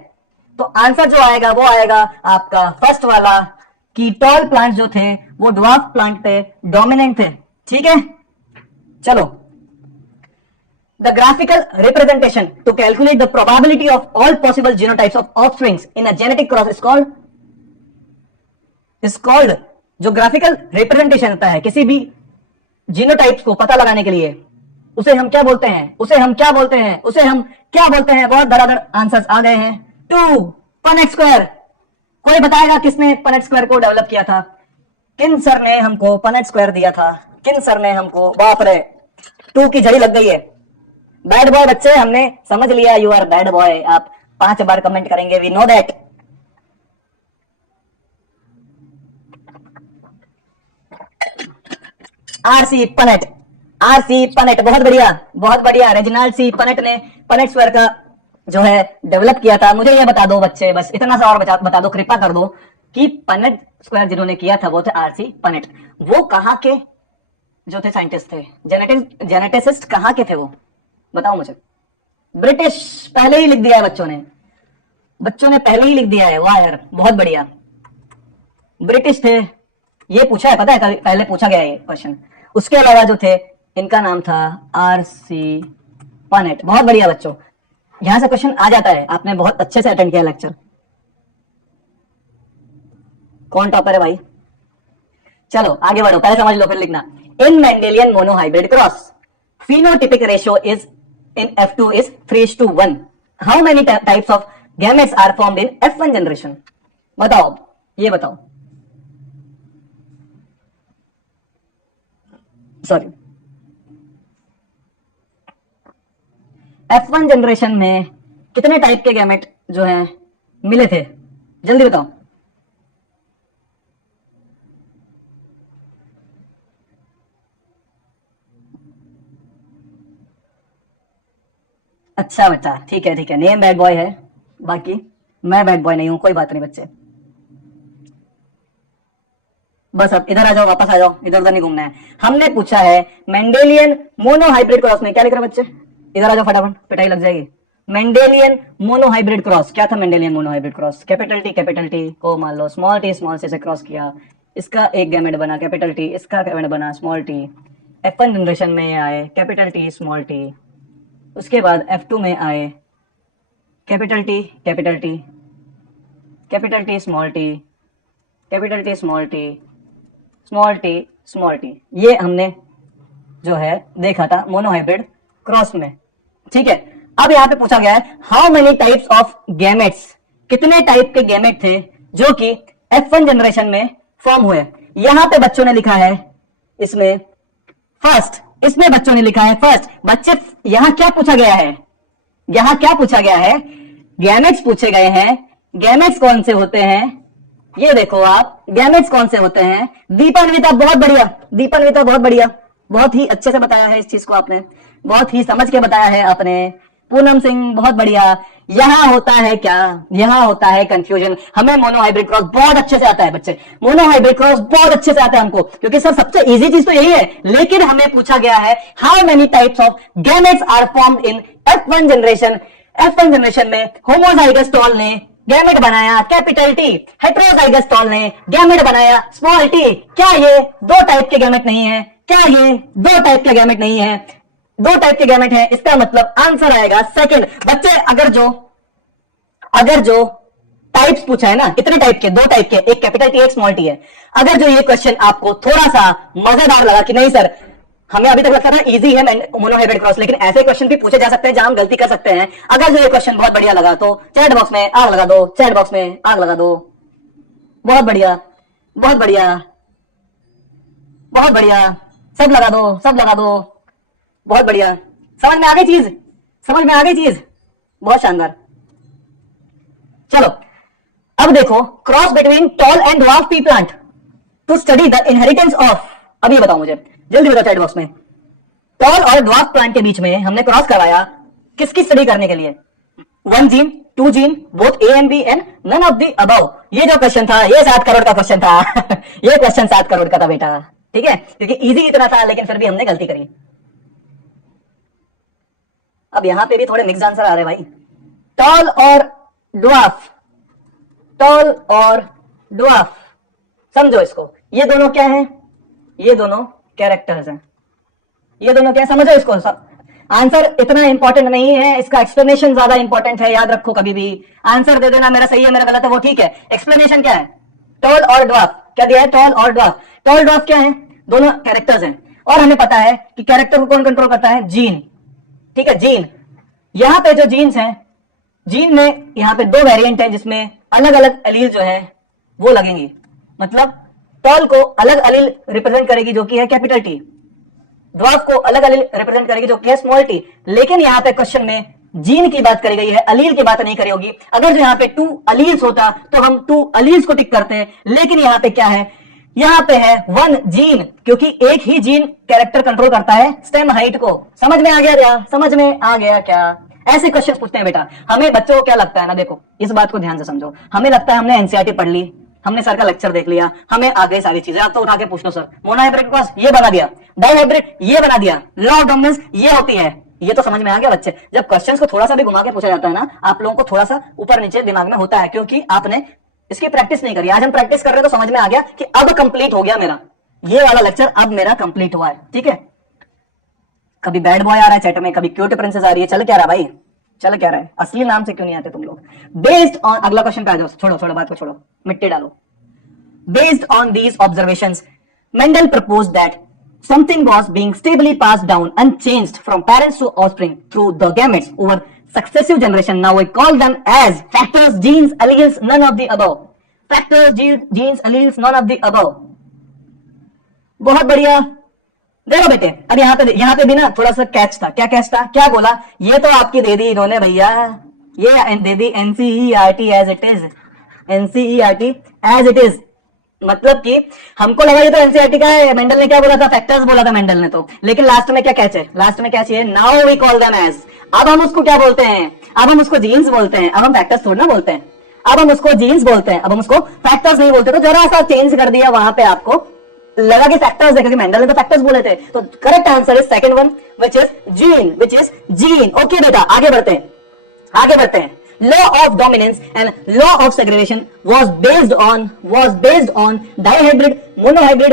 तो आंसर जो आएगा वो आएगा आपका फर्स्ट वाला, कि टॉल प्लांट जो थे वो ड्वार्फ प्लांट पे डोमिनेंट थे। ठीक है, चलो, the graphical representation to calculate the probability of all possible genotypes of offsprings in a genetic cross is called, जो ग्राफिकल रिप्रेजेंटेशन होता है किसी भी जीनोटाइप्स को पता लगाने के लिए, उसे हम क्या बोलते हैं, उसे हम क्या बोलते हैं, उसे हम क्या बोलते हैं। बहुत धड़ाधड़ आंसर्स आ गए हैं। 2 पनेट स्क्वायर। कोई बताएगा किसने पनेट स्क्वायर को डेवलप किया था? किन सर ने हमको पनेट स्क्वायर दिया था? किन सर ने हमको? बाप रे, 2 की झड़ी लग गई है। बैड बॉय बच्चे, हमने समझ लिया, यू आर बैड बॉय। आप 5 बार कमेंट करेंगे, we know that. RC Punnett, RC Punnett, बहुत बढ़िया, बहुत बढ़िया। रेजिनाल्ड सी पनेट ने पनेट स्क्वायर का जो है डेवलप किया था। मुझे ये बता दो बच्चे, बस इतना सा और बता दो, कृपा कर दो, कि पनेट स्क्वायर जिन्होंने किया था वो थे आरसी पनेट। वो कहां के जो थे साइंटिस्ट थे, जेनेटिसिस्ट कहां के थे वो, बताओ मुझे। ब्रिटिश, पहले ही लिख दिया है बच्चों ने, बच्चों ने पहले ही लिख दिया है। वाह यार, बहुत बढ़िया, ब्रिटिश थे। ये पूछा है, पता है, पहले पूछा गया है ये क्वेश्चन। उसके अलावा जो थे, इनका नाम था आरसी पनेट। बहुत बढ़िया बच्चों, यहां से क्वेश्चन आ जाता है। आपने बहुत अच्छे से अटेंड किया लेक्चर। कौन टॉपर है भाई? चलो आगे बढ़ो, पहले समझ लो फिर लिखना। In Mendelian monohybrid cross phenotypic ratio is in F2 is 3:1. How many types of gametes are formed in F1 generation? बताओ, ये बताओ। सॉरी, F1 जनरेशन में कितने टाइप के गैमेट जो हैं मिले थे? जल्दी बताओ। अच्छा बच्चा, ठीक है ठीक है, नेम बैड बॉय है, बाकी मैं बैड बॉय नहीं हूं, कोई बात नहीं बच्चे। बस अब इधर आ जाओ, वापस आ जाओ, इधर उधर नहीं घूमना है। हमने पूछा है मेंडेलियन मोनोहाइब्रिड क्रॉस में क्या लिख रहा बच्चे? इधर आ जाओ फटाफट, पिटाई लग जाएगी। मेंडेलियन मोनोहाइब्रिड क्रॉस क्या था? Mendelian monohybrid cross, capital T को मान लो स्मॉल टी स्मॉल से क्रॉस किया, इसका एक गैमेट बना कैपिटल टी, इसका गैमेट बना स्मॉल टी। F1 जनरेशन में आए कैपिटल टी स्मॉल टी, उसके बाद F2 में आए capital T capital T, capital T small T, capital T small T, small T small T. ये हमने जो है देखा था मोनोहाइब्रिड क्रॉस में। ठीक है, अब यहां पे पूछा गया है how many types of gametes, कितने टाइप के गैमेट थे जो कि F1 जनरेशन में फॉर्म हुए। यहां पे बच्चों ने लिखा है इसमें फर्स्ट, इसमें बच्चों ने लिखा है फर्स्ट। बच्चे यहां क्या पूछा गया है? यहां क्या पूछा गया है? गैमेट्स पूछे गए हैं। गैमेट्स कौन से होते हैं? ये देखो आप, गैमेट्स कौन से होते हैं? दीपान्विता बहुत बढ़िया, दीपान्विता बहुत बढ़िया, बहुत ही अच्छे से बताया है इस चीज को आपने, बहुत ही समझ के बताया है आपने। पूनम सिंह बहुत बढ़िया। यहां होता है क्या? यहां होता है कंफ्यूजन। हमें मोनोहाइब्रिड क्रॉस बहुत अच्छे से आता है बच्चे, मोनोहाइब्रिड क्रॉस बहुत अच्छे से आता है हमको, क्योंकि सर सबसे इजी चीज तो यही है। लेकिन हमें पूछा गया है how many types of gametes are formed in F1 generation. F1 generation में होमोजाइगस टॉल ने गैमेट बनाया कैपिटल टी, हेटेरोजाइगस टॉल ने गैमेट बनाया स्मॉल टी। क्या ये 2 टाइप के गैमेट नहीं है? क्या ये 2 टाइप के गैमेट नहीं है? 2 टाइप के गैमेट है, इसका मतलब आंसर आएगा सेकंड। बच्चे अगर जो टाइप्स पूछा है ना, कितने टाइप के? 2 टाइप के, एक कैपिटल टी एक स्मॉल टी है। अगर जो ये क्वेश्चन आपको थोड़ा सा मजेदार लगा कि नहीं सर हमें अभी तक लगता था इजी है मोनोहाइब्रिड क्रॉस, लेकिन ऐसे क्वेश्चन भी पूछे जा सकते हैं जहां हम गलती कर सकते हैं। अगर जो ये क्वेश्चन बहुत बढ़िया लगा तो चैट बॉक्स में आग लगा दो, चैट बॉक्स में आग लगा दो। बहुत बढ़िया, बहुत बढ़िया, बहुत बढ़िया, सब लगा दो, सब लगा दो, बहुत बढ़िया। समझ में आ गई चीज? समझ में आ गई चीज? बहुत शानदार। चलो अब देखो, cross between tall and dwarf pea plant to study the inheritance of. अब ये बताओ मुझे, जल्दी बताओ चैट बॉक्स में। टॉल और ड्वार्फ प्लांट के बीच में हमने क्रॉस करवाया किसकी स्टडी करने के लिए? 1 gene, 2 gene, both A and B and none of the above. ये जो क्वेश्चन था ये 7 करोड़ का क्वेश्चन था ये क्वेश्चन 7 करोड़ का था बेटा, ठीक है, क्योंकि इजी इतना था लेकिन फिर भी हमने गलती करी। अब यहां पे भी थोड़े मिक्स आंसर आ रहे भाई। टॉल और ड्वार्फ, टॉल और ड्वार्फ, समझो इसको, ये दोनों क्या है, ये दोनों कैरेक्टर्स हैं, ये दोनों क्या, समझो इसको। आंसर इतना इंपॉर्टेंट नहीं है, इसका एक्सप्लेनेशन ज्यादा इंपॉर्टेंट है, याद रखो। कभी भी आंसर दे देना मेरा सही है मेरा गलत है वो ठीक है, एक्सप्लेनेशन क्या है, टॉल और ड्वार्फ। क्या दिया है, टॉल और ड्वार्फ। टॉल ड्वार्फ क्या है, दोनों कैरेक्टर्स हैं, और हमें पता है कि कैरेक्टर को कौन कंट्रोल करता है, जीन। ठीक है, जीन। यहां पे जो जीन्स हैं, जीन में यहां पे दो वेरिएंट है जिसमें अलग अलग एलील जो है वो लगेंगी। मतलब टॉल को अलग एलील रिप्रेजेंट करेगी जो कि है कैपिटल टी, ड्वार्फ को अलग एलील रिप्रेजेंट करेगी जो कि है स्मॉल टी। लेकिन यहां पे क्वेश्चन में जीन की बात करी गई है, अलील की बात नहीं करी होगी। अगर जो यहाँ पे 2 अलील्स होता तो हम 2 अलील्स को टिक करते हैं, लेकिन यहाँ पे क्या है, यहाँ पे है 1 जीन, क्योंकि एक ही जीन कैरेक्टर कंट्रोल करता है स्टेम हाइट को। समझ में आ गया क्या, समझ में आ गया क्या? ऐसे क्वेश्चन पूछते हैं बेटा। हमें बच्चों को क्या लगता है ना, देखो इस बात को ध्यान से समझो, हमें लगता है हमने एनसीईआरटी पढ़ ली, हमने सर का लेक्चर देख लिया, हमें आ गई सारी चीजें। आप तो उठा के पूछ लो सर, मोनोहाइब्रिड के पास ये बना दिया, डाइहाइब्रिड ये बना दिया, लॉ ऑफ डोमिनेंस ये होती है, ये तो समझ में आ गया बच्चे। जब क्वेश्चंस को थोड़ा सा भी घुमा के पूछा जाता है ना, आप लोगों को थोड़ा सा ऊपर नीचे दिमाग में होता है, क्योंकि आपने इसकी प्रैक्टिस नहीं करी। आज हम प्रैक्टिस कर रहे हैं तो समझ में आ गया कि अब कंप्लीट हो गया मेरा ये वाला लेक्चर, अब मेरा कंप्लीट हुआ है। ठीक है, कभी बैड बॉय आ रहा है चैट में, कभी क्यूट प्रिंसेस आ रही है, चल क्या रहा है भाई, चल क्या रहा है, असली नाम से क्यों नहीं आते तुम लोग? बेस्ड ऑन, अगला क्वेश्चन पे आ जाओ, छोड़ो छोड़ो बात को, छोड़ो मिट्टी डालो। Based on these observations, Mendel proposed that something was being stably passed down unchanged from parents to offspring through the gametes over successive generation. Now we call them as factors, genes, alleles, none of the above. Factors, genes, alleles, none of the above. बहुत बढ़िया। देखो बेटे, अब यहाँ पे भी ना थोड़ा सा कैच था। क्या कैच था, क्या बोला, ये तो आपकी दे दी इन्होंने भैया, ये दे दी NCERT as it is, NCERT as it is. मतलब कि हमको लगा ये तो एनसीईआरटी का है, मेंडल ने क्या बोला था, फैक्टर्स बोला था मेंडल ने तो, लेकिन लास्ट में क्या कैच है, लास्ट में क्या चाहिए, now we call them as. अब हम उसको क्या बोलते हैं, अब हम उसको जीन्स बोलते हैं, अब हम फैक्टर्स थोड़ा ना बोलते हैं, अब हम उसको जीन्स बोलते हैं, अब हम उसको फैक्टर्स नहीं बोलते। तो जरा सा चेंज कर दिया, वहां पे आपको लगा कि फैक्टर्स है, क्योंकि मेंडल ने तो फैक्टर्स बोले थे। तो correct answer is second one, which is gene, which is gene. Okay बेटा, आगे बढ़ते हैं, आगे बढ़ते हैं। Law of dominance and law of segregation was based on dihybrid, monohybrid,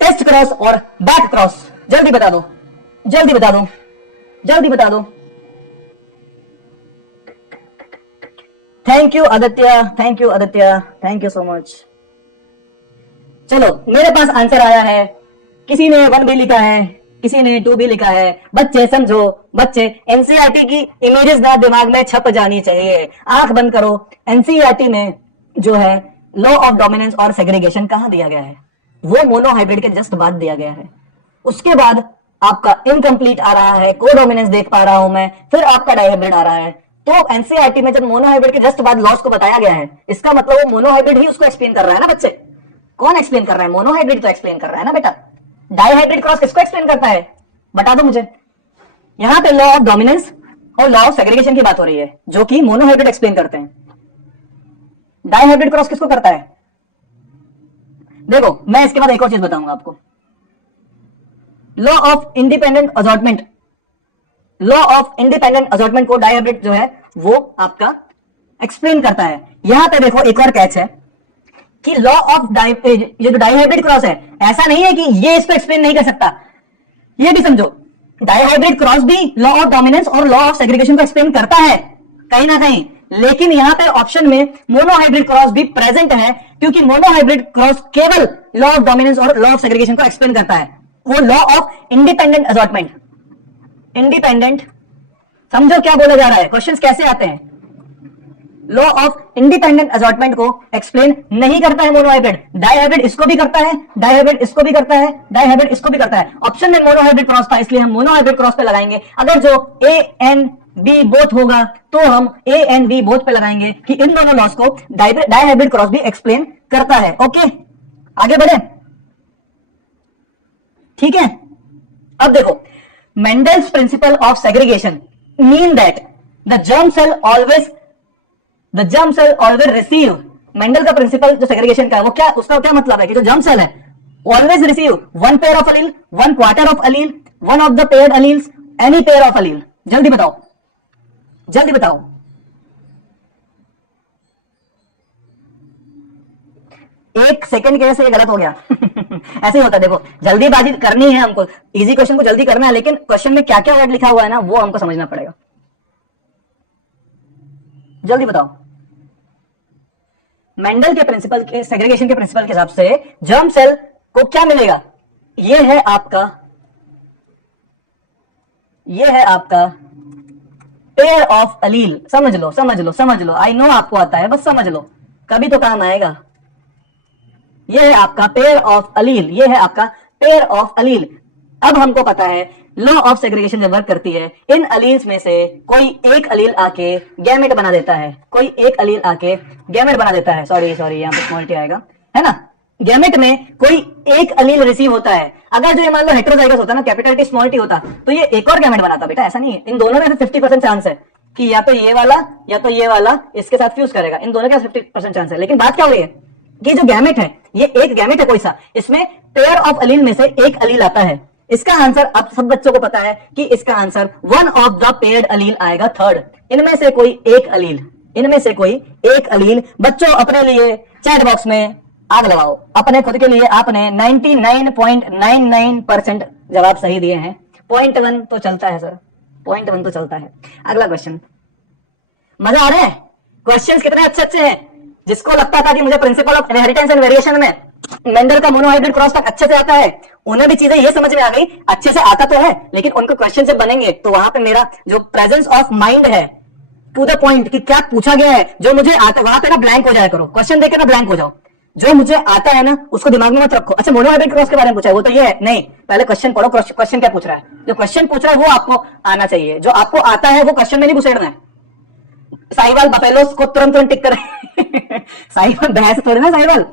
test cross और back cross। जल्दी बता दो, जल्दी बता दो, जल्दी बता दो। Thank you Aditya, thank you Aditya, thank you so much. चलो मेरे पास आंसर आया है, किसी ने 1 भी लिखा है, किसी ने 2 भी लिखा है। बच्चे समझो, बच्चे एनसीईआरटी की इमेजेस ना दिमाग में छप जानी चाहिए। आंख बंद करो, एनसीईआरटी में जो है लॉ ऑफ डोमिनेंस और सेग्रीगेशन कहां दिया गया है, वो मोनोहाइब्रिड के जस्ट बाद दिया गया है। उसके बाद आपका इनकम्प्लीट आ रहा है, कोडोमिनेंस देख पा रहा हूं मैं, फिर आपका डाइहाइब्रिड आ रहा है। तो एनसीईआरटी में जब मोनोहाइब्रिड के जस्ट बाद लॉस को बताया गया है, इसका मतलब वो मोनोहाइब्रिड ही उसको एक्सप्लेन कर रहा है ना बच्चे। कौन एक्सप्लेन कर रहा है, मोनोहाइब्रिड तो एक्सप्लेन कर रहा है ना बेटा। डाइहाइब्रिड क्रॉस किसको एक्सप्लेन करता है, बता दो मुझे। यहां पे लॉ ऑफ डोमिनेंस और लॉ ऑफ सेग्रीगेशन की बात हो रही है, जो कि मोनोहाइब्रिड एक्सप्लेन करते हैं। डाइहाइब्रिड क्रॉस किसको करता है? देखो मैं इसके बाद एक और चीज बताऊंगा आपको। Law of independent assortment, law of independent assortment को डाइहाइब्रिड जो है वो आपका एक्सप्लेन करता है। यहां पे देखो एक और कैच है कि लॉ ऑफ ये जो डाइहाइब्रिड क्रॉस है, ऐसा नहीं है कि ये इसको एक्सप्लेन नहीं कर सकता। ये भी समझो, डाइहाइब्रिड क्रॉस भी लॉ ऑफ डोमिनेंस और लॉ ऑफ सेग्रीगेशन को एक्सप्लेन करता है कहीं ना कहीं, लेकिन यहां पे ऑप्शन में मोनोहाइब्रिड क्रॉस भी प्रेजेंट है, क्योंकि मोनोहाइब्रिड क्रॉस केवल लॉ ऑफ डोमिनेंस और लॉ ऑफ सेग्रीगेशन को एक्सप्लेन करता है। वो law of independent assortment, independent, समझो क्या बोला जा रहा है, क्वेश्चंस कैसे आते हैं। लॉ ऑफ इंडिपेंडेंट असॉर्टमेंट को एक्सप्लेन नहीं करता है मोनोहाइब्रिड, डाइहाइब्रिड इसको भी करता है, डाइहाइब्रिड इसको भी करता है, डाइहाइब्रिड इसको भी करता है। ऑप्शन में मोनोहाइब्रिड क्रॉस था, इसलिए हम मोनोहाइब्रिड क्रॉस पे लगाएंगे। अगर जो ए एन बी बोथ होगा तो हम ए एन बी बोथ पे लगाएंगे कि इन दोनों लॉस को डाइहाइब्रिड क्रॉस भी एक्सप्लेन करता है। ओके आगे बढ़े, ठीक है। अब देखो, Mendel's principle of segregation mean that the germ cell always receive, Mendel का प्रिंसिपल जो सेग्रीगेशन का है वो क्या, उसका क्या मतलब है कि जो जर्म सेल है always receive 1 pair of allele, 1 quarter of allele, 1 of the paired alleles, any pair of allele. जल्दी बताओ, जल्दी बताओ। एक सेकंड की वजह से ये गलत हो गया। ऐसे ही होता है, देखो जल्दीबाजी करनी है हमको, इजी क्वेश्चन को जल्दी करना है, लेकिन क्वेश्चन में क्या क्या वर्ड लिखा हुआ है ना वो हमको समझना पड़ेगा। जल्दी बताओ। मेंडल के प्रिंसिपल के, सेग्रीगेशन के प्रिंसिपल के हिसाब से जर्म सेल को क्या मिलेगा? ये है आपका पेयर ऑफ अलील। समझ लो समझ लो समझ लो, आई नो आपको आता है, बस समझ लो, कभी तो काम आएगा। ये है आपका पेयर ऑफ अलील, ये है आपका पेयर ऑफ अलील। अब हमको पता है लॉ ऑफ सेग्रीगेशन जब वर्क करती है, इन अलील्स में से कोई एक अलील आके गैमेट बना देता है, कोई एक अलील आके गैमेट बना देता है। सॉरी यहाँ पे स्मॉल टी आएगा, है ना। गैमेट में कोई एक अलील रिसीव होता है। अगर जो ये मान लो हेटेरोजाइगस होता ना, कैपिटल टी स्मॉल टी होता, तो ये एक और गैमेट बनाता। बेटा ऐसा नहीं है, इन दोनों में से 50% चांस है कि या तो ये वाला या तो ये वाला इसके साथ फ्यूज करेगा, इन दोनों का 50% चांस है। लेकिन बात क्या हो रही है कि जो गैमेट है ये एक गैमेट है कोई सा, इसमें पेयर ऑफ अलील में से एक अलील आता है। इसका आंसर अब सब बच्चों को पता है कि इसका answer one of the paired allele आएगा, थर्ड। इनमें से कोई एक अलील, इनमें से कोई एक अलील। बच्चों अपने लिए चैट बॉक्स में आग लगाओ, अपने खुद के लिए आपने 99.99% जवाब सही दिए हैं। 0.1 तो चलता है सर, 0.1 तो चलता है। अगला क्वेश्चन, मजा आ रहा है? क्वेश्चंस कितने अच्छे अच्छे हैं। जिसको लगता था कि मुझे principal of inheritance and variation में मेंडल का मोनोहाइब्रिड क्रॉस तक अच्छे से आता है, उन्हें भी चीजें ये समझ में आ गई, अच्छे से आता तो है, लेकिन उनको क्वेश्चन जब बनेंगे तो वहां पे मेरा जो प्रेजेंस ऑफ माइंड है, टू द पॉइंट कि क्या पूछा गया है, जो मुझे आता, वहां पे ना ब्लैंक हो जाया करो। क्वेश्चन देकर ना ब्लैंक हो जाओ, जो मुझे आता है ना उसको दिमाग में मत रखो। अच्छा मोनोहाइब्रिड क्रॉस के बारे में पूछा है, वो तो ये है नहीं, पहले क्वेश्चन पढ़ो, क्वेश्चन क्या पूछ रहा है। जो क्वेश्चन पूछ रहा है वो आपको आना चाहिए, जो आपको आता है वो क्वेश्चन में नहीं घुसेड़ना है। साहिवाल बफेलोस को तुरंत टिक करें। साहिवाल भैंस थोड़ी ना, साहिवाल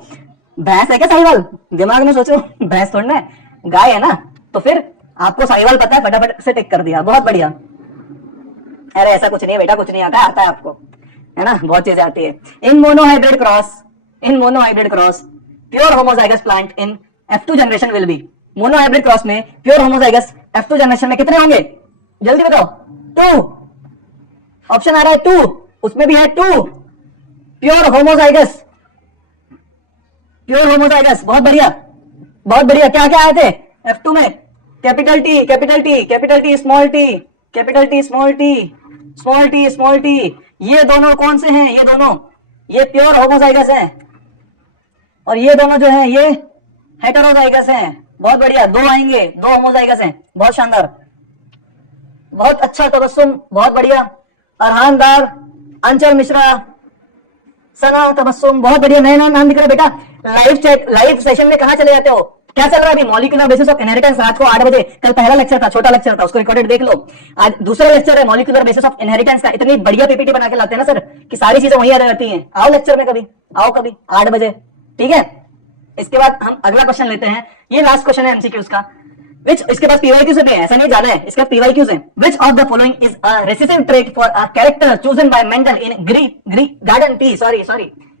भैंस है क्या? साहिवाल दिमाग में सोचो, भैंस थोड़ी ना, गाय है ना। तो फिर आपको साहिवाल पता है, फटाफट से टिक कर दिया, बहुत बढ़िया। अरे ऐसा कुछ नहीं है बेटा, कुछ नहीं आता, आता है आपको, है ना, बहुत चीजें आती है। In monohybrid cross pure homozygous plant in F2 generation will be. Monohybrid cross में प्योर होमोजाइगस F2 जनरेशन में कितने होंगे? जल्दी बताओ। 2 ऑप्शन आ रहा है, 2, उसमें भी है 2 प्योर होमोजाइगस। बहुत बढ़िया बहुत बढ़िया। क्या क्या आए थे F2 में? Capital T, capital T, capital T, small T, capital T, small T, small T, small T. ये दोनों कौन से हैं? ये दोनों, ये प्योर होमोजाइगस हैं, और ये दोनों जो हैं ये हेटेरोजाइगस हैं। बहुत बढ़िया, 2 आएंगे, 2 होमोजाइगस हैं, बहुत शानदार, बहुत अच्छा। तबस्सुम बहुत बढ़िया, अरहान दार, अंचल मिश्रा, सना, तबस्सुम बहुत बढ़िया, नए नए नाम दिख रहे बेटा। लाइव सेशन में कहां चले जाते हो? क्या चल रहा है अभी? मॉलिक्यूलर बेसिस ऑफ इनहेरिटेंस, रात को 8 बजे। कल पहला लेक्चर था, छोटा लेक्चर था, उसको रिकॉर्डेड देख लो। आज दूसरा लेक्चर है मॉलिक्यूलर बेसिस ऑफ इनहेरिटेंस का। इतनी बढ़िया पीपीटी बना के लाते हैं ना सर कि सारी चीजें वहीं आ जाती हैं। आओ लेक्चर में कभी, आओ कभी 8 बजे, ठीक है। इसके बाद हम अगला क्वेश्चन लेते हैं, ये लास्ट क्वेश्चन है एमसीक्यूज का। विच, इसके पास पीवाईक्यूज भी है, ऐसा नहीं जाना है, इसके पास पीवाईक्यूज हैं। विच of the following is a recessive trait for a character chosen by Mendel in garden tea. Sorry,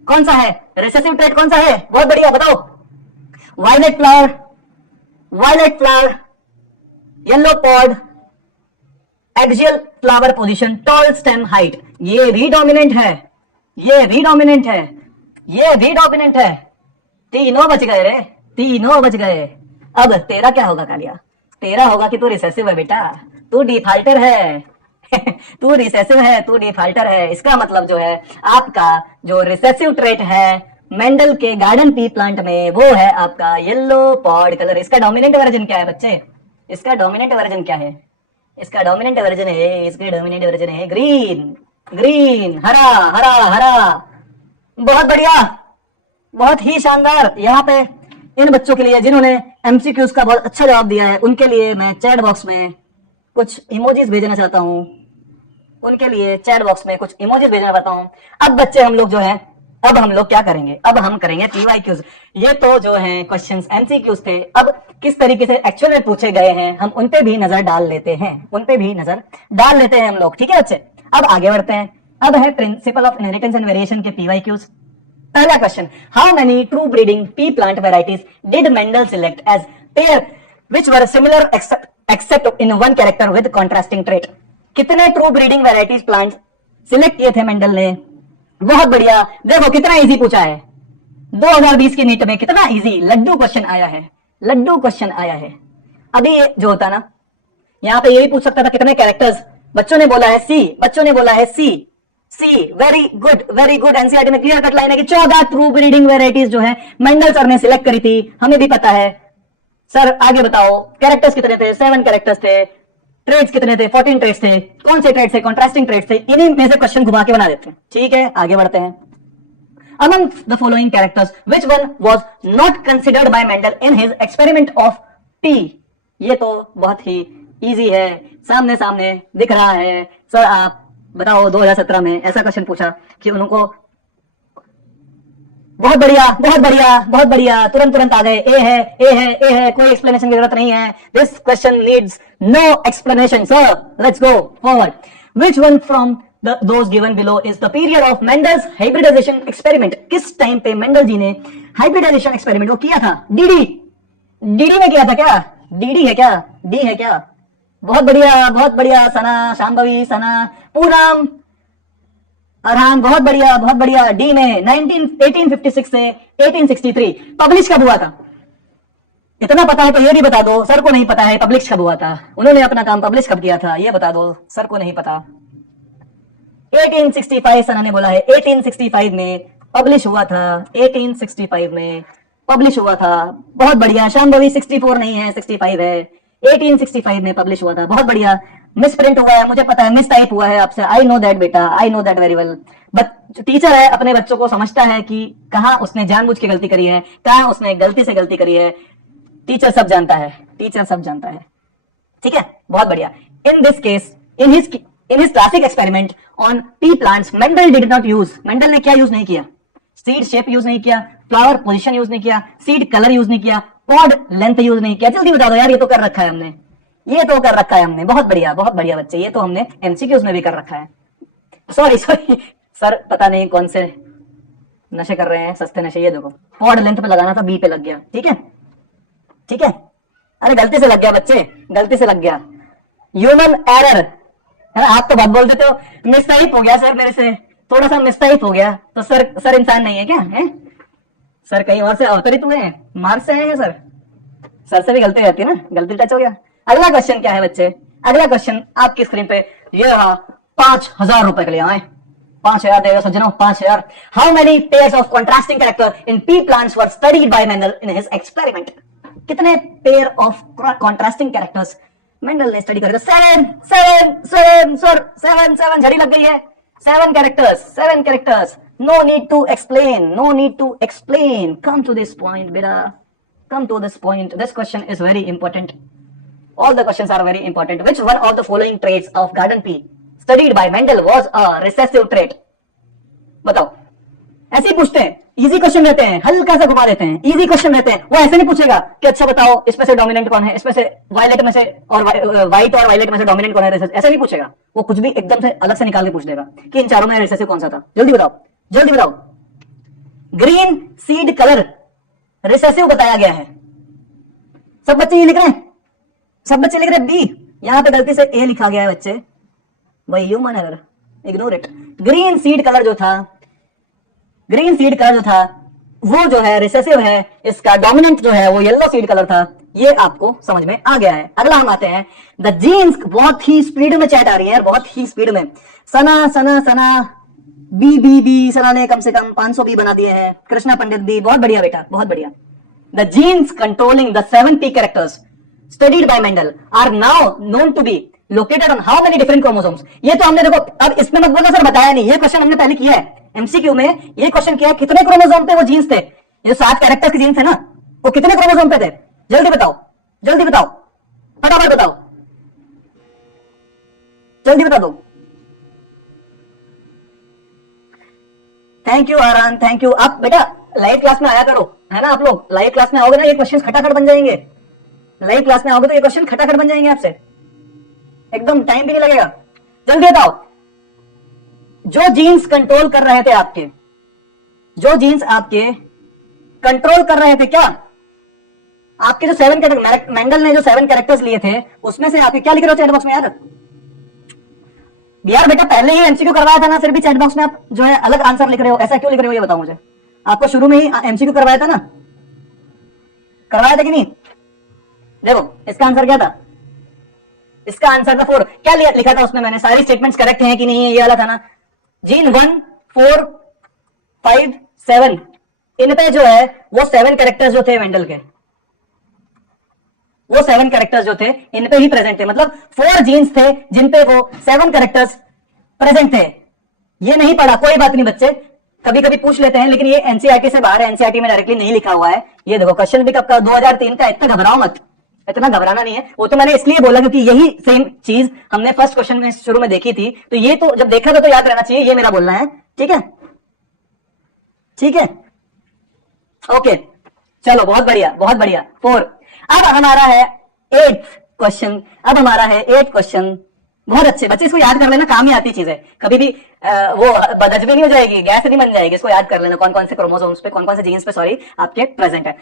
कौन सा है रिसेसिव ट्रेट? कौन सा है? बहुत बढ़िया, बताओ। Violet flower, yellow pod, axial flower position, tall stem height. ये रीडोमिनेंट है, ये रीडोमिनेंट है। तीनों बच गए रे, तीनों बच गए। अब तेरा क्या होगा कालिया? तेरा होगा कि तू रिसेसिव है बेटा, तू डिफाल्टर है। तू रिसेसिव है, तू डिफाल्टर है। इसका मतलब जो है आपका जो रिसेसिव ट्रेट है मेंडल के गार्डन पी प्लांट में, वो है आपका येलो पॉड कलर। इसका डोमिनेंट वर्जन क्या है बच्चे? इसका डोमिनेंट वर्जन क्या है? इसका डोमिनेंट वर्जन है ग्रीन, हरा। बहुत बढ़िया, बहुत ही शानदार। यहाँ पे इन बच्चों के लिए जिन्होंने एमसीक्यूज का बहुत अच्छा जवाब दिया है, उनके लिए मैं चैट बॉक्स में कुछ इमोजीज भेजना चाहता हूँ। अब बच्चे हम लोग जो है, अब हम लोग क्या करेंगे? अब हम करेंगे पीवाईक्यूज। ये तो जो है क्वेश्चंस एमसीक्यूज थे। अब किस तरीके से एक्चुअल में पूछे गए हैं हम उन पे भी नजर डाल लेते हैं, हम लोग, ठीक है बच्चे। अब आगे बढ़ते हैं। अब है principle of inheritance and variation के पीवाईक्यूज। पहला question, how many true breeding pea plant varieties did Mendel select as pair which were similar except in one character with contrasting trait? कितने true breeding varieties plant select किए थे मेंडल ने? बहुत बढ़िया, देखो कितना इजी पूछा है। 2020 की नीट में कितना इजी लड्डू क्वेश्चन आया है, लड्डू क्वेश्चन आया है। अभी ये जो होता ना, यहाँ पे यही पूछ सकता था कितने कैरेक्टर्स, बच्चों ने बोला है सी, बच्चों ने बोला है C, C, very good very good. NCERT में क्लियर कट लाइन है कि 14 ट्रू ब्रीडिंग वेराइटीज जो है मेंडल सर ने सिलेक्ट करी थी, हमें भी पता है। सर आगे बताओ कैरेक्टर्स कितने थे, 7 कैरेक्टर्स थे, ट्रेड्स कितने थे, 14 ट्रेड्स थे, कौन से ट्रेड्स थे, कॉन्ट्रास्टिंग ट्रेड्स थे, इन्हीं में से क्वेश्चन घुमा के बना देते हैं। ठीक है आगे बढ़ते हैं। Among the following characters, which one was not considered by Mendel in his experiment of T? ये तो बहुत ही इजी है, सामने सामने दिख रहा है। सर आप बताओ 2017 में ऐसा क्वेश्चन पूछा कि उनको बहुत बढ़िया बहुत बढ़िया बहुत बढ़िया, तुरंत तुरंत आ गए, ए है ए है ए है, कोई एक्सप्लेनेशन की जरूरत नहीं है। This question needs no explanation sir, let's go forward. Which one from those given below is the period of Mendel's hybridization experiment? किस टाइम पे मेंडल जी ने हाइब्रिडाइजेशन एक्सपेरिमेंट वो किया था? डीडी, डीडी में किया था क्या? डीडी है क्या? डी है क्या? बहुत बढ़िया सना, शांभवी, सना, पूनम, अरहान, बहुत बढ़िया। डी में 1856 से 1863 पब्लिश कब हुआ था? इतना पता है तो ये भी बता दो, सर को नहीं पता है पब्लिश कब हुआ था, उन्होंने अपना काम पब्लिश कब किया था, ये बता दो, सर को नहीं पता। 1865 सना ने बोला है 1865 में पब्लिश हुआ था, 1865 में पब्लिश हुआ था। बहुत बढ़िया शांभवी, 64 नहीं है 65 है, 1865 में पब्लिश हुआ था। बहुत बढ़िया। मिस प्रिंट हुआ है मुझे पता है, मिस टाइप हुआ है आपसे, आई नो दैट बेटा, I know that very well. But teacher है अपने बच्चों को समझता है कि कहां उसने जानबूझ के गलती करी है, कहां उसने गलती से गलती करी है। टीचर सब जानता है, टीचर सब जानता है। ठीक है बहुत बढ़िया। In this case in his classic experiment on P plants Mendel did not use, Mendel ने क्या यूज नहीं किया? सीड शेप यूज नहीं किया, फ्लावर पोजीशन यूज नहीं किया, सीड कलर यूज नहीं किया, पॉड लेंथ यूज नहीं किया। जल्दी बता दो यार, ये तो कर रखा है हमने, ये तो कर रखा है हमने। बहुत बढ़िया बच्चे, ये तो हमने एमसीक्यूज में भी कर रखा है। सॉरी सर पता नहीं कौन से नशे कर रहे हैं, सस्ते नशे। ये देखो पॉड लेंथ पे लगाना था, बी पे लग गया। ठीक है अरे गलती से लग गया बच्चे, गलती से लग गया, ह्यूमन एरर है। आप तो बहुत बोल देते हो, मिस्टाइप हो गया सर, मेरे से थोड़ा सा मिस्टाइप हो गया। तो सर इंसान नहीं है क्या है? सर कहीं और से अवतरित हुए हैं, मार्स से आए हैं सर से भी गलती रहती है ना, गलती टच हो गया। अगला क्वेश्चन क्या है बच्चे? अगला क्वेश्चन आपकी स्क्रीन पे ये रहा, 5000 रुपए के लिए आए, 5000 देगा सज्जनों, 5000। How many pairs of contrasting character in pea plants were studied by Mendel in his experiment? कितने pair of contrasting characters Mendel ने स्टडी करे? 7 झड़ी लग गई है। 7 characters. No need to explain, come to this point बेटा, come to this point. This question is very important. All the questions are very important. Which one of the following traits of garden pea studied by Mendel was a recessive trait? बताओ। ऐसे ही पूछते हैं, इजी क्वेश्चन रहते हैं, हल्का सा घुमा देते हैं, इजी क्वेश्चन रहते हैं। वो ऐसे नहीं पूछेगा कि अच्छा बताओ इसमें से डोमिनेंट कौन है, इसमें से वायलेट में से और व्हाइट और वायलेट में से डोमिनेंट कौन है, ऐसा नहीं पूछेगा। वो कुछ भी एकदम से अलग से निकाल के पूछ देगा कि इन चारों में रिसेसिव कौन सा था। जल्दी बताओ। ग्रीन सीड कलर रिसेसिव बताया गया है। सब बच्चे ये लिख रहे हैं, बी, यहां पे गलती से ए लिखा गया है बच्चे, वही human error, ignore it. Green seed colour जो था वो जो है रिसेसिव है, इसका डोमिनेंट जो है वो येलो सीड कलर था। ये आपको समझ में आ गया है। अगला हम आते हैं द जीन्स। बहुत ही स्पीड में चैट आ रही है, बहुत ही स्पीड में। सना बी सना ने कम से कम 500 बी बना दिए हैं। कृष्णा पंडित बी, बहुत बढ़िया बेटा, बहुत बढ़िया। The genes controlling the 7 P characters studied by Mendel are now known to be located on how many different chromosomes? ये तो हमने देखो, अब इसमें मत बोलना सर बताया नहीं, ये क्वेश्चन हमने पहले किया है एमसीक्यू में। ये क्वेश्चन किया है कितने क्रोमोसोम पे वो जीन्स थे, ये 7 कैरेक्टर्स के जीन्स थे ना, वो कितने क्रोमोसोम पे थे? जल्दी बताओ, फटाफट बताओ, जल्दी बता दो। Thank you Aran, thank you. आप बेटा लाइव क्लास में आया करो, है ना? आप लोग लाइव क्लास में आओगे ना, ये क्वेश्चन खटाखट बन जाएंगे। लाइव क्लास में आओगे तो ये क्वेश्चन खटाखट बन जाएंगे आपसे, एकदम टाइम भी नहीं लगेगा। जल्दी बताओ। जो जीन्स कंट्रोल कर रहे थे आपके, जो जीन्स आपके कंट्रोल कर रहे थे क्या? आपके जो 7 कैरेक्टर, मेंडल ने जो 7 कैरेक्टर्स लिए थे उसमें से आपके क्या लिख रहे हो चैट बॉक्स में यार बेटा पहले ही एमसीक्यू करवाया था ना, फिर भी चैट बॉक्स में आप जो है अलग आंसर लिख रहे हो, ऐसा क्यों लिख रहे हो ये बताओ मुझे। आपको शुरू में ही एमसीक्यू करवाया था ना, करवाया था कि नहीं? देखो इसका आंसर क्या था, इसका आंसर था 4। क्या लिखा था उसमें मैंने, सारी स्टेटमेंट्स करेक्ट हैं कि नहीं है, ये वाला था ना। जीन 1, 4, 5, 7 इन पे जो है वो 7 कैरेक्टर्स जो थे मेंडल के, वो 7 कैरेक्टर्स जो थे इन पे ही प्रेजेंट थे। मतलब 4 जीन्स थे जिन पे वो 7 कैरेक्टर्स प्रेजेंट थे। ये नहीं पढ़ा, कोई बात नहीं बच्चे, कभी कभी पूछ लेते हैं, लेकिन ये एनसीईआरटी से बाहर है, एनसीईआरटी में डायरेक्टली नहीं लिखा हुआ है। ये देखो क्वेश्चन भी कब का, 2003 का। इतना घबराओ मत, इतना घबराना नहीं है। वो तो मैंने इसलिए बोला क्योंकि यही सेम चीज हमने फर्स्ट क्वेश्चन में शुरू में देखी थी, तो ये तो जब देखा था तो याद रहना चाहिए, ये मेरा बोलना है। ठीक है, ठीक है, ओके, चलो बहुत बढ़िया, बहुत बढ़िया। 4। अब हमारा है 8th क्वेश्चन, अब हमारा है 8th क्वेश्चन। बहुत अच्छे बच्चे, इसको याद कर लेना, काम ही आती चीज है, कभी भी वो बदज भी नहीं हो जाएगी, गैस नहीं बन जाएगी। इसको याद कर लेना, कौन कौन से क्रोमोसोम्स पे, कौन कौन से जीन्स पे सॉरी आपके प्रेजेंट है।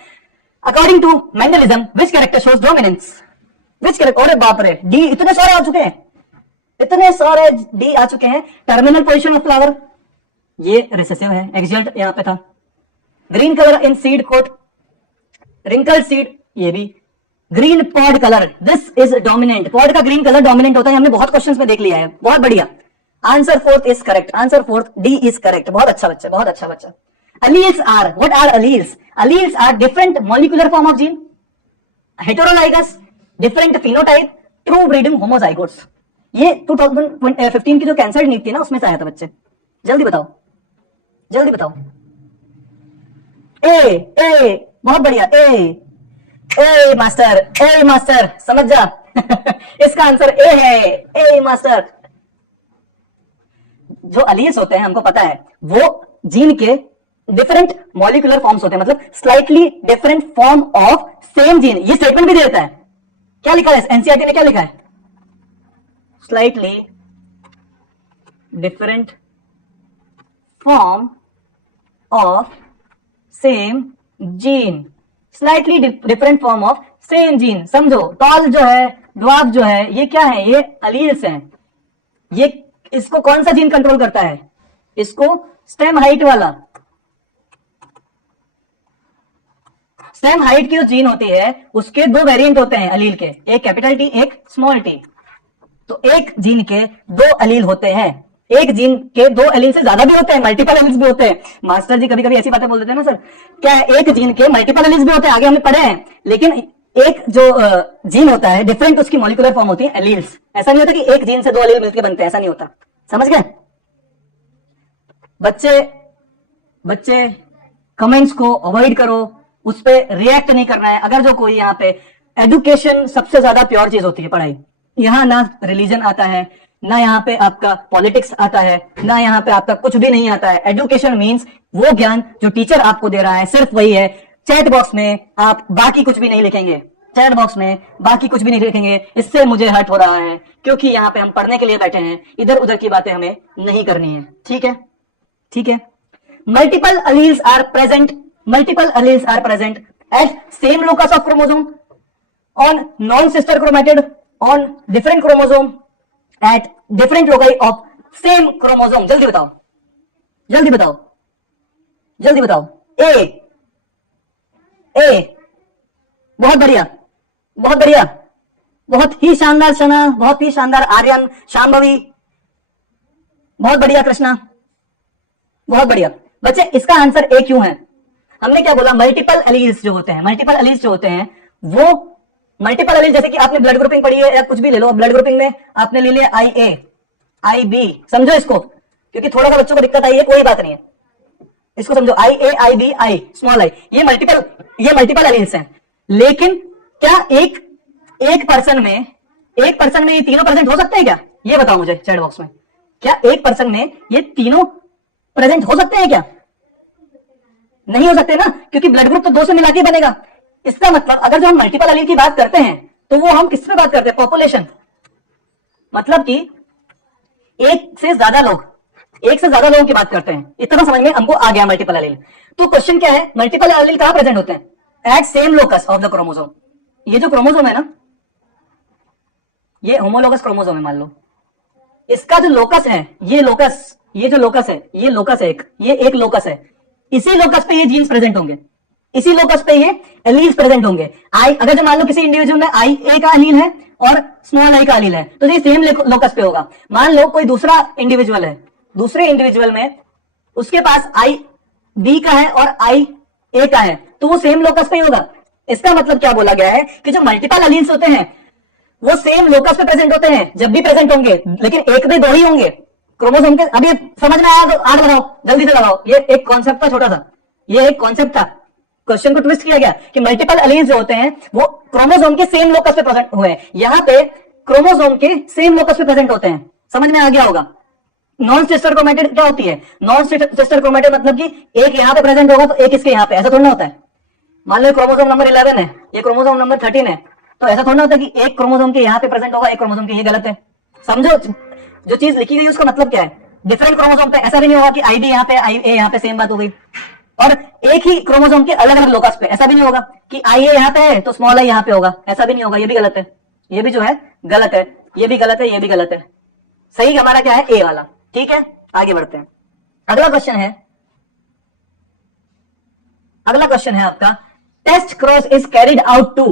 According to Mendelism which character shows dominance, which character, अरे बाप रे, डी इतने सारे आ चुके हैं, इतने सारे डी आ चुके हैं। टर्मिनल पोजीशन ऑफ फ्लावर, ये रिसेसिव है, एक्सियल यहां पे था। Green colour in seed coat, wrinkle seed, ये भी। Green pod colour, this is dominant, pod का ग्रीन कलर डोमिनेंट होता है, हमने बहुत क्वेश्चंस में देख लिया है। बहुत बढ़िया, answer 4th is correct, answer 4th D is correct. बहुत अच्छा बच्चा, बहुत अच्छा बच्चा। Alleles are, what are alleles? Alleles are different molecular form of gene, heterolygous, different phenotype, true breeding homozygotes। ये 2015 की जो कैंसर नीट थी ना, उसमें से आया था बच्चे। जल्दी बताओ, जल्दी बताओ। ए बहुत बढ़िया, ए मास्टर, ए मास्टर, समझ जा इसका आंसर ए है, ए मास्टर। जो अलील्स होते हैं हमको पता है, वो जीन के डिफरेंट मॉलिक्यूलर फॉर्म्स होते हैं, मतलब slightly different form of same gene. ये स्टेटमेंट भी देता है, क्या लिखा है एनसीईआरटी ने, क्या लिखा है? Slightly different form of same gene, slightly different form of same gene. समझो, टॉल जो है, ड्वार्फ जो है, ये क्या है? ये अलील्स हैं। ये इसको कौन सा जीन कंट्रोल करता है? इसको स्टेम हाइट वाला, स्टेम हाइट की जो जीन होती है उसके 2 वेरिएंट होते हैं अलील के, एक कैपिटल टी, एक स्मॉल टी। तो एक जीन के 2 अलील होते हैं, एक जीन के 2 एलील से ज्यादा भी होते हैं, मल्टीपल एलील्स भी होते हैं। मास्टर जी कभी कभी ऐसी बातें बोल देते हैं ना सर, क्या है, एक जीन के मल्टीपल एलील्स भी होते हैं, आगे हमने पढ़े हैं। लेकिन एक जो जीन होता है डिफरेंट, उसकी मॉलिक्यूलर फॉर्म होती है एलील्स। ऐसा नहीं होता कि एक जीन से 2 एलील मिलकर बनते हैं, ऐसा नहीं होता। समझ गए बच्चे? बच्चे कमेंट्स को अवॉइड करो, उस पर रिएक्ट नहीं करना है। अगर जो कोई यहाँ पे, एजुकेशन सबसे ज्यादा प्योर चीज होती है, पढ़ाई। यहाँ ना रिलीजन आता है, ना यहाँ पे आपका पॉलिटिक्स आता है, ना यहाँ पे आपका कुछ भी नहीं आता है। एजुकेशन मींस वो ज्ञान जो टीचर आपको दे रहा है, सिर्फ वही है। चैट बॉक्स में आप बाकी कुछ भी नहीं लिखेंगे, चैट बॉक्स में बाकी कुछ भी नहीं लिखेंगे। इससे मुझे हर्ट हो रहा है, क्योंकि यहाँ पे हम पढ़ने के लिए बैठे हैं, इधर उधर की बातें हमें नहीं करनी है। ठीक है, ठीक है। Multiple alleles are present, multiple alleles are present at same locus of chromosome, on non-sister chromatid, on different chromosome, at different loci of same chromosome। जल्दी बताओ, जल्दी बताओ, जल्दी बताओ। ए बहुत बढ़िया, बहुत बढ़िया, बहुत ही शानदार शना, बहुत ही शानदार आर्यन, शांभवी, बहुत बढ़िया कृष्णा, बहुत बढ़िया। बच्चे इसका आंसर ए क्यों है? हमने क्या बोला, मल्टीपल एलील्स जो होते हैं, मल्टीपल एलील्स जो होते हैं वो मल्टीपल एलील, जैसे कि आपने ब्लड ग्रुपिंग पढ़ी है या कुछ भी ले लो, ब्लड ग्रुपिंग में आपने ले लिया IA, IB, समझो इसको, क्योंकि थोड़ा सा बच्चों को दिक्कत आई है, कोई बात नहीं है, इसको समझो। IA, IB, I, small I, ये मल्टीपल एलील्स हैं। लेकिन क्या एक पर्सन में ये तीनों प्रेजेंट हो सकते हैं क्या? ये बताओ मुझे चैट बॉक्स में, क्या एक पर्सन में ये तीनों प्रेजेंट हो सकते हैं क्या? नहीं हो सकते ना, क्योंकि ब्लड ग्रुप तो 2 से मिला के बनेगा। इसका मतलब अगर जो हम मल्टीपल एलील की बात करते हैं तो वो हम किस पे बात करते हैं? पॉपुलेशन, मतलब कि एक से ज्यादा लोगों की बात करते हैं। इतना समझ में हमको आ गया मल्टीपल एलील। तो क्वेश्चन क्या है, मल्टीपल एलील कहां प्रेजेंट होते हैं? At same locus of the chromosome. ये जो क्रोमोसोम है ना, ये होमोलोगस क्रोमोसोम है मान लो। इसका जो लोकस है, ये जो लोकस है, ये लोकस है एक, ये एक लोकस है। इसी लोकस पे ये जीन्स प्रेजेंट होंगे, इसी लोकस पे ये एलील्स प्रेजेंट होंगे। आई अगर जो मान लो किसी इंडिविजुअल में आई ए का एलील है और स्मॉल आई का एलील है तो ये सेम लोकस पे होगा। मान लो कोई दूसरा इंडिविजुअल है, दूसरे इंडिविजुअल में उसके पास आई बी का है और आई ए का है तो वो सेम लोकस पे ही होगा। इसका मतलब क्या बोला गया है कि जो मल्टीपल एलील्स होते हैं वो सेम लोकस पे प्रेजेंट होते हैं जब भी प्रेजेंट होंगे, लेकिन एक में दो ही होंगे क्रोमोसोम के। अभी समझ में आया तो आग लगाओ, जल्दी से लगाओ। ये एक कॉन्सेप्ट था छोटा सा, ये एक कॉन्सेप्ट था, क्वेश्चन को ट्विस्ट किया गया कि मल्टीपल एलील्स जो होते हैं वो क्रोमोसोम के सेम लोकस पे प्रेजेंट हुए हैं। यहां पे क्रोमोसोम के सेम लोकस पे प्रेजेंट होते हैं, समझ में आ गया होगा। नॉन सिस्टर क्रोमैटिड क्या होती है? नॉन सिस्टर क्रोमैटिड मतलब कि एक यहां पे प्रेजेंट होगा तो एक इसके यहां पे, ऐसा थोड़ा ना होता है। मान लो क्रोमोसोम नंबर 11 है, ये क्रोमोसोम नंबर 13 है, तो ऐसा थोड़ा ना होता है कि एक क्रोमोसोम के यहां पे प्रेजेंट होगा, एक क्रोमोसोम के ये गलत है। समझो जो चीज लिखी गई उसका मतलब क्या है। डिफरेंट क्रोमोसोम पे ऐसा भी नहीं होगा कि आई डी यहाँ पे आई ए यहाँ पे सेम बात हो गई, और एक ही क्रोमोसोम के अलग अलग लोकस पे ऐसा भी नहीं होगा कि आई ए यहाँ पे है तो स्मॉल आई यहाँ पे होगा, ऐसा भी नहीं होगा। ये भी गलत है, ये भी जो है गलत है, ये भी गलत है, ये भी गलत है। सही हमारा क्या है? ए वाला। ठीक है, आगे बढ़ते हैं। अगला क्वेश्चन है, अगला क्वेश्चन है आपका, test cross is carried out to.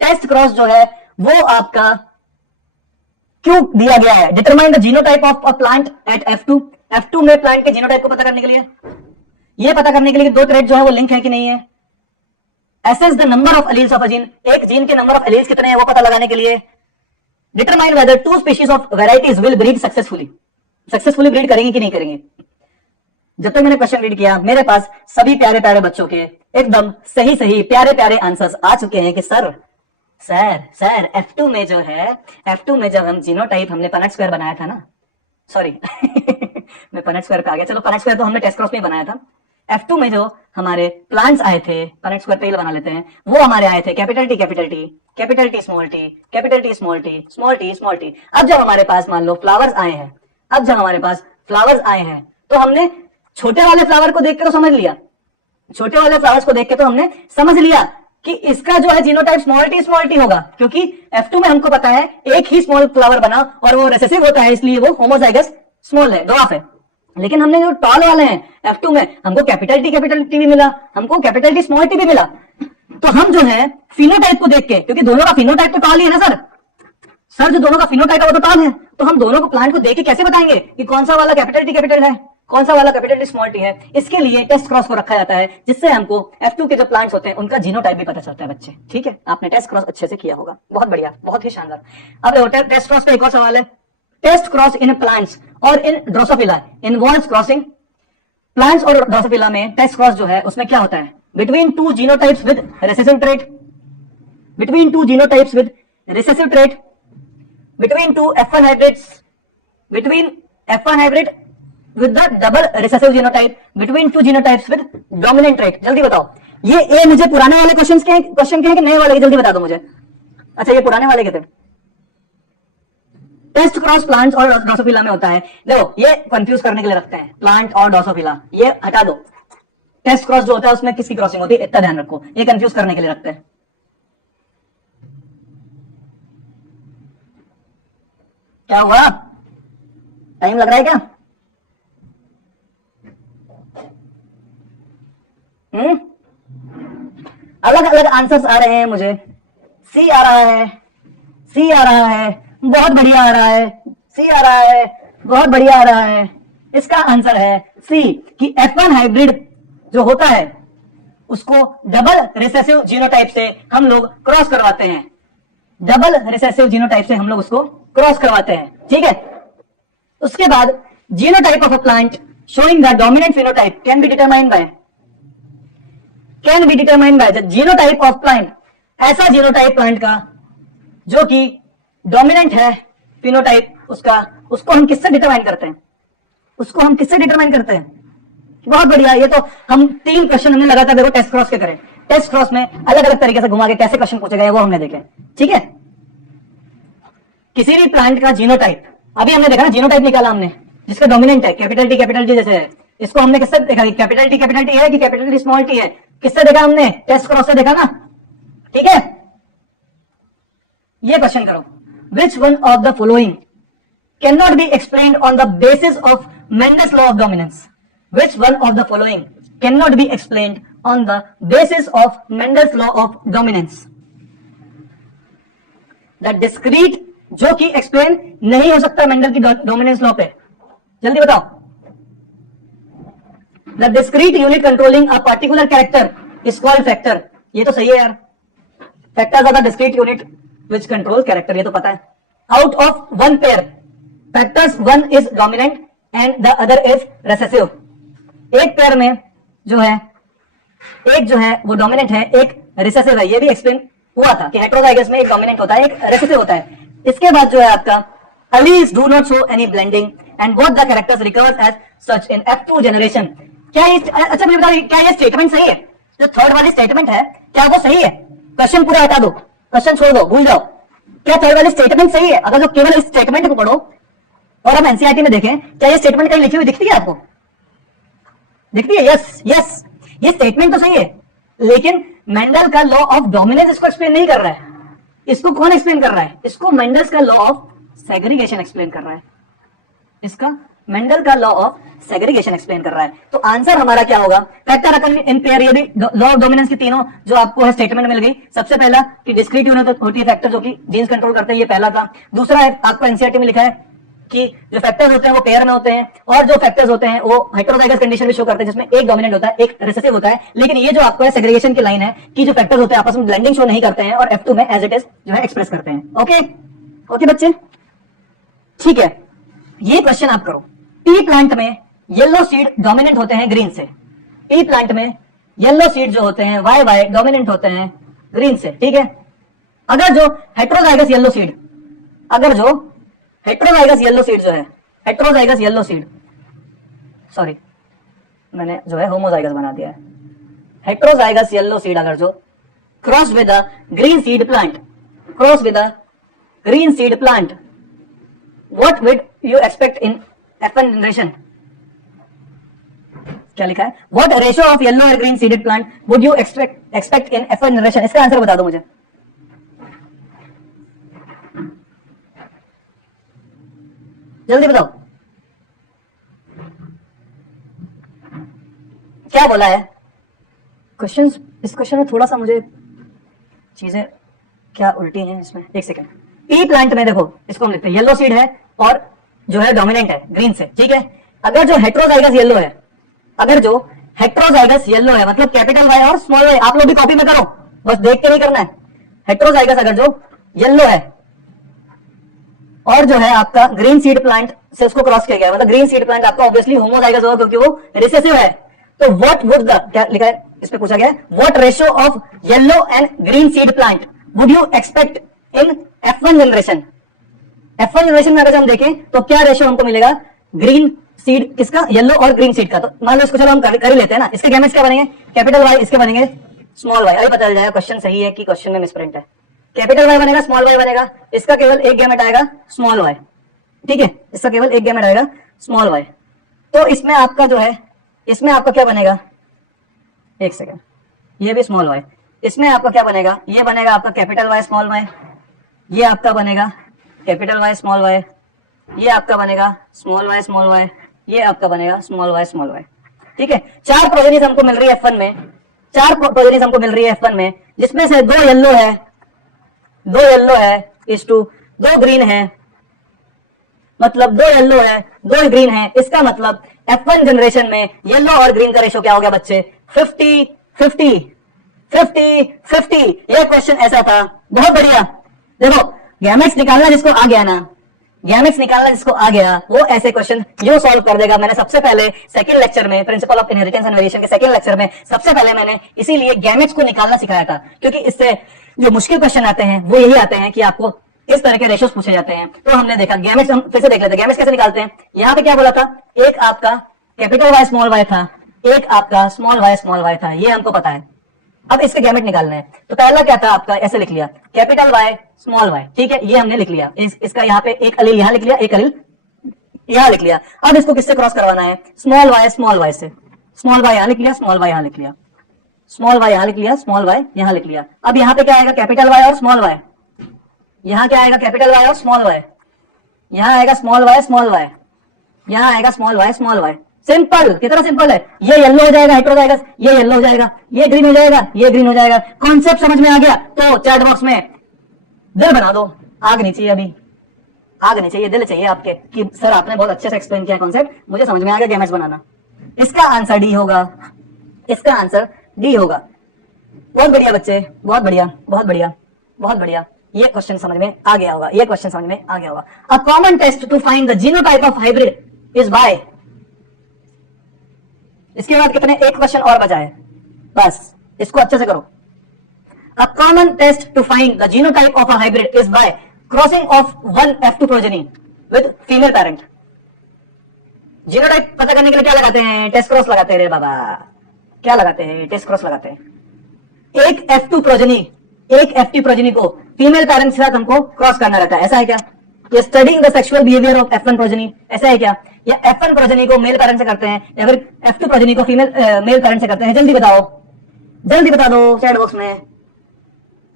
Test cross जो है वो आपका क्यों दिया गया है? Determine the genotype of a plant at F2। F2 में प्लांट के जीनोटाइप को पता करने के लिए, ये पता करने के लिए कि दो थ्रेड जो है वो लिंक है कि नहीं है। Assess the number of alleles of a gene, एक जीन के नंबर ऑफ एलील्स कितने हैं वो पता लगाने के लिए। Determine whether two species of varieties will breed successfully, successfully breed करेंगे कि नहीं करेंगे। जब तक मैंने क्वेश्चन रीड किया मेरे पास सभी प्यारे प्यारे बच्चों के एकदम सही सही प्यारे प्यारे आंसर्स आ चुके हैं कि सर F2 में जो है, F2 में जब हम जीनोटाइप हमने पनेट स्क्वायर बनाया था ना, सॉरी मैं पनेट स्क्वायर पे आ गया, चलो पनेट स्क्वायर तो हमने टेस्ट क्रॉस में बनाया था। F2 में जो हमारे प्लांट्स आए थे, पनेट स्क्वायर पे ही बना लेते हैं, वो हमारे आए थे capital T capital T, capital T small T, capital T small T, small T small T. अब जब हमारे पास मान लो फ्लावर्स आए हैं, अब जब हमारे पास फ्लावर्स आए हैं तो हमने छोटे वाले फ्लावर को देख के तो समझ लिया, छोटे वाले फ्लावर्स को देख के तो हमने समझ लिया कि इसका जो है जीनोटाइप स्मॉल टी होगा, क्योंकि F2 में हमको पता है एक ही स्मॉल फ्लावर बना और वो रिसेसिव होता है इसलिए वो होमोजाइगस स्मॉल है, ड्वार्फ है। लेकिन हमने जो टॉल वाले हैं F2 में हमको कैपिटल टी भी मिला, हमको कैपिटल टी स्मॉल टी भी मिला। तो हम जो है फिनोटाइप को देख के, क्योंकि दोनों का फिनोटाइप तो टॉल ही है ना सर जो दोनों का फिनोटाइप है वो तो टॉल है, तो हम दोनों को प्लांट को देख के कैसे बताएंगे कि कौन सा वाला कैपिटल टी कैपिटल है, कौन सा वाला कैपिटल टी स्मॉल टी है। इसके लिए टेस्ट क्रॉस को रखा जाता है जिससे हमको F2 के जो प्लांट्स होते हैं उनका जीनोटाइप भी पता चलता है बच्चे। ठीक है, आपने टेस्ट क्रॉस अच्छे से किया होगा, बहुत बढ़िया, बहुत ही शानदार। अब देखो टेस्ट क्रॉस का एक और सवाल है, टेस्ट क्रॉस इन प्लांट्स और इन ड्रोसोफिला इन्वॉल्व्स क्रॉसिंग। प्लांट्स और ड्रोसोफिला में टेस्ट क्रॉस जो है उसमें क्या होता है? Between two genotypes with recessive trait, between two genotypes with recessive trait, between two F1 hybrids, between F1 hybrid with the double recessive genotype, between two genotypes with dominant trait। जल्दी बताओ, ये ए मुझे पुराने वाले क्वेश्चन के हैं कि नए वाले? जल्दी बता दो मुझे। अच्छा ये पुराने वाले के थे। टेस्ट क्रॉस प्लांट्स और ड्रोसोफिला में होता है। देखो ये कंफ्यूज करने के लिए रखते हैं प्लांट और ड्रोसोफिला, ये हटा दो। टेस्ट क्रॉस जो होता है उसमें किसकी क्रॉसिंग होती है इतना ध्यान रखो, ये कंफ्यूज करने के लिए रखते हैं। क्या हुआ, टाइम लग रहा है क्या? अलग अलग आंसर्स आ रहे हैं मुझे। सी आ रहा है, सी आ रहा है, बहुत बढ़िया आ रहा है, सी आ रहा है, बहुत बढ़िया आ रहा है। इसका आंसर है सी कि F1 हाइब्रिड जो होता है उसको डबल रिसेसिव जीनोटाइप से हम लोग क्रॉस करवाते हैं, डबल रिसेसिव जीनोटाइप से हम लोग उसको क्रॉस करवाते हैं। ठीक है, उसके बाद genotype of a plant showing the dominant phenotype can be determined by, can be determined by the genotype of plant. ऐसा जीनोटाइप प्लांट का जो कि डोमिनेंट है फिनोटाइप उसका, उसको हम किससे डिटरमाइन करते हैं? उसको हम किससे डिटरमाइन करते हैं? बहुत बढ़िया, ये तो हम 3 क्वेश्चन हमने लगातार देखो टेस्ट क्रॉस के करें। टेस्ट क्रॉस में अलग अलग तरीके से घुमा के कैसे क्वेश्चन पूछे गए वो हमने देखे। ठीक है, किसी भी प्लांट का जीनोटाइप, अभी हमने देखा ना जीनोटाइप निकाला हमने जिसका डोमिनेंट है कैपिटल टी जैसे है, इसको हमने किससे देखा? कैपिटल टी है कि कैपिटल टी स्मॉल टी है? किससे देखा हमने? टेस्ट क्रॉस से देखा ना। ठीक है, ये क्वेश्चन करो, which one of the following can not be explained on the basis of Mendel's law of dominance? Which one of the following can not be explained on the basis of Mendel's law of dominance. The discrete जो कि एक्सप्लेन नहीं हो सकता मेंडल की डोमिनेंस लॉ पे, जल्दी बताओ। The discrete unit controlling a particular character is called factor. ये तो सही है यार, factors are the discrete unit which control character, ये तो पता है। Out of one pair factors one is dominant and the other is recessive. एक पेयर में जो है एक जो है वो डोमिनेंट है, एक रिसेसिव है। ये भी एक्सप्लेन हुआ था कि हेटेरोजाइगस में एक डोमिनेंट होता है, एक रेसेसिव होता है। इसके बाद जो है आपका alleles do not show any blending and both the characters recurs as such in F2 generation। क्या ये अच्छा मुझे बताइए, क्या ये स्टेटमेंट सही है? जो थर्ड वाली स्टेटमेंट है क्या वो सही है? क्वेश्चन पूरा हटा दो, क्वेश्चन छोड़ दो, भूल जाओ। क्या थर्ड वाली स्टेटमेंट सही है? अगर जो केवल इस स्टेटमेंट को पढ़ो और हम एनसीईआरटी में देखें, क्या ये स्टेटमेंट कहीं लिखी हुई दिखती है आपको? दिखती है? यस यस, ये स्टेटमेंट तो सही है, लेकिन मेंडल का लॉ ऑफ डोमिनेंस इसको एक्सप्लेन नहीं कर रहा है। इसको कौन एक्सप्लेन कर रहा है? इसको मेंडल्स का लॉ ऑफ सेग्रीगेशन एक्सप्लेन कर रहा है। इसका मेंडल का लॉ ऑफ सेग्रीगेशन एक्सप्लेन कर रहा है। तो आंसर हमारा क्या होगा? Factor occur in pair. ये भी लॉ ऑफ डोमिनेंस की तीनों जो आपको है स्टेटमेंट मिल गई। सबसे पहला कि डिस्क्रीट यूनिट होती है फैक्टर जो कि जीन्स कंट्रोल करते हैं, ये पहला था। दूसरा है आपको एनसीईआरटी में लिखा है कि जो फैक्टर्स होते हैं वो पेयर में होते हैं, और जो फैक्टर्स होते हैं वो हेटेरोजाइगस कंडीशन में शो करते हैं, जिसमें एक डोमिनेंट होता है, एक रिसेसिव होता है। लेकिन ये जो आपको है सेग्रीगेशन की लाइन है कि जो फैक्टर्स होते हैं आपस में ब्लेंडिंग शो नहीं करते हैं और F2 में एज इट इज जो है एक्सप्रेस करते हैं। ओके ओके बच्चे, ठीक है। ये क्वेश्चन आप करो। पी प्लांट में येलो सीड डोमिनेंट होते हैं ग्रीन से। पी प्लांट में येलो सीड जो होते हैं वाई डोमिनेंट होते हैं ग्रीन से, ठीक है। अगर जो हेटेरोजाइगस येलो सीड, अगर जो हेटेरोजाइगस येलो सीड जो है, हेटेरोजाइगस येलो सीड, सॉरी मैंने जो है होमोजाइगस बना दिया है। हेटेरोजाइगस येलो सीड अगर जो cross with a green seed plant, cross with a green seed plant, what would you expect in F1 generation? क्या लिखा है? व्हाट रेशियो ऑफ येलो और green seeded plant would you expect in F1 generation? इसका आंसर बता दो मुझे, जल्दी बताओ। क्या बोला है क्वेश्चन? इस क्वेश्चन में थोड़ा सा मुझे चीजें क्या उल्टी हैं इसमें, एक सेकंड। पी प्लांट में देखो, इसको हम लिखते हैं येलो सीड है और जो है डोमिनेंट है ग्रीन से, ठीक है। अगर जो हेटेरोजाइगस येलो है, अगर जो हेटेरोजाइगस येलो है मतलब कैपिटल वाई और स्मॉल वाई, आप लोग भी कॉपी में करो, बस देख के नहीं करना है। हेटेरोजाइगस अगर जो येलो है और जो है आपका ग्रीन सीड प्लांट से उसको क्रॉस किया गया, मतलब ग्रीन सीड प्लांट आपका ऑब्वियसली होमोजाइगस होगा क्योंकि वो रिसेसिव है। तो व्हाट वुड द, क्या लिखा है इस पे पूछा गया है, what ratio of yellow and green seed plant would you expect in F1 generation? F1 generation में अगर हम देखें तो क्या रेशियो हमको मिलेगा ग्रीन सीड, किसका? येलो और ग्रीन सीड का। तो मान लो इसको चलो हम कर ही लेते हैं ना। इसके गैमेट्स क्या बनेंगे? कैपिटल वाई, इसके बनेंगे स्मॉल वाई। अभी पता चल जाएगा क्वेश्चन सही है कि क्वेश्चन में मिसप्रिंट है। कैपिटल वाई बनेगा, स्मॉल वाई बनेगा, इसका केवल एक गैमेट आएगा स्मॉल वाई, ठीक है। इसका केवल एक गैमेट आएगा स्मॉल वाई। तो इसमें आपका जो है, इसमें आपका क्या बनेगा, एक सेकेंड, ये भी स्मॉल वाई। इसमें आपका क्या बनेगा? ये बनेगा आपका कैपिटल वाई स्मॉल वाई, ये आपका बनेगा कैपिटल वाई स्मॉल वाई, ये आपका बनेगा स्मॉल वाई स्मॉल वाई, ये आपका बनेगा स्मॉल वाई स्मॉल वाई, ठीक है। चार प्रोजेनिस हमको मिल रही है F1 में, चार प्रोजेनिस हमको मिल रही है F1 में, जिसमें से दो येलो है, दो येलो है इस टू, दो ग्रीन है, मतलब दो येलो है दो ग्रीन है। इसका मतलब F1 जनरेशन में येलो और ग्रीन का रेशो क्या हो गया बच्चे? 50-50 50-50। ये क्वेश्चन ऐसा था, बहुत बढ़िया। देखो गैमेट्स निकालना जिसको आ गया ना, गैमेट्स निकालना जिसको आ गया वो ऐसे क्वेश्चन यो सॉल्व कर देगा। मैंने सबसे पहले सेकंड लेक्चर में principal of inheritance and variation के सेकंड लेक्चर में सबसे पहले मैंने इसीलिए गैमेट्स को निकालना सिखाया था, क्योंकि इससे जो मुश्किल क्वेश्चन आते हैं वो यही आते हैं कि आपको इस तरह के रेशियोज पूछे जाते हैं। तो हमने देखा गैमेट्स, हम फिर से देख लेते हैं गैमेट्स कैसे निकालते हैं। यहाँ पे क्या बोला था, एक आपका कैपिटल वाई स्मॉल वाई था, एक आपका स्मॉल वाई था, ये हमको पता है। अब इसके गैमेट निकालने हैं, तो पहला क्या था आपका, ऐसे लिख लिया कैपिटल वाई स्मॉल वाई, ठीक है, ये हमने लिख लिया। इसका यहाँ पे एक अलील यहाँ लिख लिया, एक अलील यहाँ लिख लिया। अब इसको किससे क्रॉस करवाना है? स्मॉल वाई से। स्मॉल वाई यहाँ लिख लिया, स्मॉल वाई यहाँ लिख लिया, स्मॉल वाई यहाँ लिख लिया, स्मॉल वाई यहाँ लिख लिया। अब यहाँ पे क्या आएगा? कैपिटल वाई और स्मॉल वाई। यहाँ क्या आएगा? कैपिटल वाई और स्मॉल वाई। यहाँ आएगा स्मॉल वाई स्मॉल वाई, यहाँ आएगा small y small y. Simple, कितना सिंपल है। ये येलो हो जाएगा हेटेरोजाइगस, ये येलो हो जाएगा, ये ग्रीन हो जाएगा, ये ग्रीन हो जाएगा। कॉन्सेप्ट समझ में आ गया तो चैट बॉक्स में दिल बना दो। आग नहीं चाहिए, अभी आग नहीं चाहिए, दिल चाहिए आपके कि सर आपने बहुत अच्छे से एक्सप्लेन किया कॉन्सेप्ट, मुझे समझ में आ गया गैमेट्स बनाना। इसका आंसर डी होगा, इसका आंसर डी होगा। बहुत बढ़िया बच्चे, बहुत बढ़िया, बहुत बढ़िया, बहुत बढ़िया। ये क्वेश्चन समझ में आ गया होगा, ये क्वेश्चन समझ में आ गया होगा। A common test to find the genotype of hybrid is by. इसके बाद कितने, एक क्वेश्चन और बचा है, बस इसको अच्छे से करो। A common test to find the genotype of a hybrid is by crossing of one F2 progeny with female parent. Genotype पता करने के लिए क्या लगाते हैं, टेस्ट क्रॉस लगाते हैं रे बाबा। क्या लगाते हैं, टेस्ट क्रॉस लगाते हैं। एक F2 प्रोजेनी, एक FT प्रोजेनी को फीमेल पेरेंट्स के साथ हमको क्रॉस करना रहता है, ऐसा है क्या? ये studying the sexual behaviour of F1 progeny, ऐसा है क्या? या F1 प्रोजेनी को मेल पेरेंट से करते हैं या फिर F2 प्रोजेनी को फीमेल मेल पेरेंट से करते हैं? जल्दी बताओ, जल्दी बता दो चैट बॉक्स में,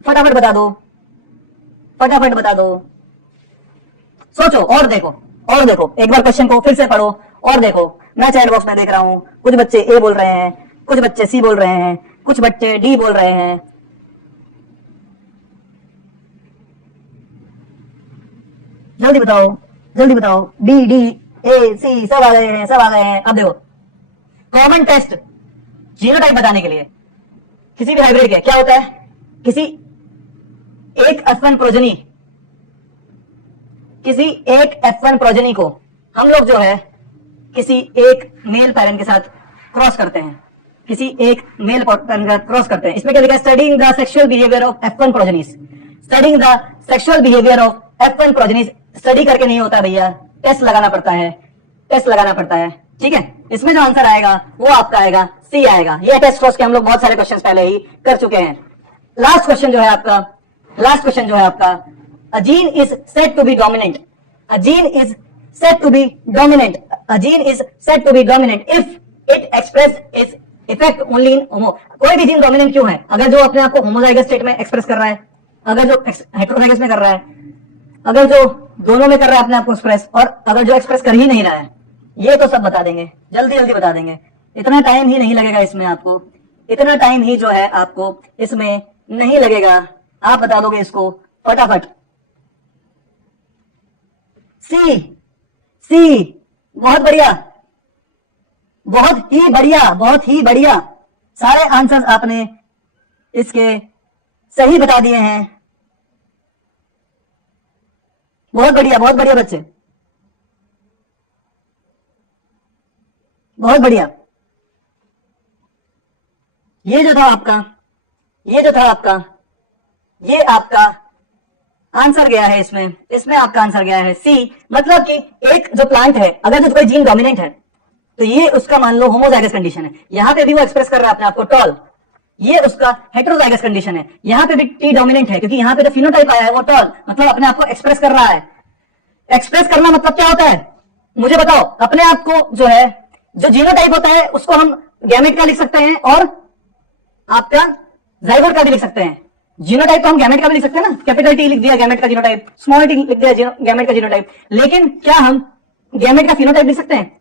फटाफट बता दो, फटाफट बता दो। सोचो और देखो, और देखो, एक बार क्वेश्चन को फिर से पढ़ो और देखो। मैं चैट बॉक्स में देख रहा हूं, कुछ बच्चे ए बोल रहे हैं, कुछ बच्चे सी बोल रहे हैं, कुछ बच्चे डी बोल रहे हैं। जल्दी बताओ, जल्दी बताओ। डी डी ए सी सब आ गए हैं, सब आ गए हैं। अब देखो, कॉमन टेस्ट जीनोटाइप बताने के लिए किसी भी हाइब्रिड के क्या होता है, किसी एक F1 प्रोजेनी, किसी एक F1 प्रोजेनी को हम लोग जो है किसी एक मेल पेरेंट के साथ क्रॉस करते हैं, किसी एक मेल पेरेंट के साथ क्रॉस करते हैं। इसमें क्या लिखा है, studying the sexual behaviour of F1 progenies. Studying the sexual behaviour of F1 progenies study करके नहीं होता भैया, टेस्ट लगाना पड़ता है, टेस्ट लगाना पड़ता है, ठीक है। इसमें जो आंसर आएगा वो आपका आएगा सी आएगा। ये टेस्ट क्रॉस के हम लोग बहुत सारे क्वेश्चन पहले ही कर चुके हैं। लास्ट क्वेश्चन जो है आपका, लास्ट क्वेश्चन जो है आपका, a gene is said to be dominant, a gene is said to be dominant, a gene is said to be dominant if it express its effect only in homo। कोई भी जीन डोमिनेंट क्यों है? अगर जो अपने आप को होमोजाइगस स्टेट में एक्सप्रेस कर रहा है, अगर जो हेटेरोजाइगस में कर रहा है, अगर जो दोनों में कर रहा है अपने आप को एक्सप्रेस, और अगर जो एक्सप्रेस कर ही नहीं रहा है, ये तो सब बता देंगे, जल्दी जल्दी बता देंगे। इतना टाइम ही नहीं लगेगा इसमें आपको, इतना टाइम ही जो है आपको इसमें नहीं लगेगा, आप बता दोगे इसको फटाफट। सी, सी, बहुत बढ़िया, बहुत ही बढ़िया, बहुत ही बढ़िया। सारे आंसर्स आपने इसके सही बता दिए हैं। बहुत बढ़िया, बहुत बढ़िया बच्चे, बहुत बढ़िया। ये जो था आपका, ये जो था आपका, ये आपका आंसर गया है इसमें, इसमें आपका आंसर गया है सी। मतलब कि एक जो प्लांट है, अगर जो कोई जीन डोमिनेंट है तो ये उसका मान लो होमोजाइगस कंडीशन है, यहां पे भी वो एक्सप्रेस कर रहा है अपने आप को टॉल, ये उसका हेटेरोजाइगस कंडीशन है, यहां पे भी टी डोमिनेंट है क्योंकि यहां पे जो फिनोटाइप आया है वो टॉल, मतलब अपने आप को एक्सप्रेस कर रहा है। एक्सप्रेस करना मतलब क्या होता है मुझे बताओ? अपने आप को जो है, जो जीनोटाइप होता है उसको हम गैमेट का लिख सकते हैं और आपका जाइगोट का भी लिख सकते हैं। जीनोटाइप तो हम गैमेट का भी लिख सकते हैं ना, कैपिटल टी लिख दिया गैमेट का जीनोटाइप, स्मॉल टी लिख दिया गैमेट का जीनोटाइप। लेकिन क्या हम गैमेट का फिनोटाइप लिख सकते हैं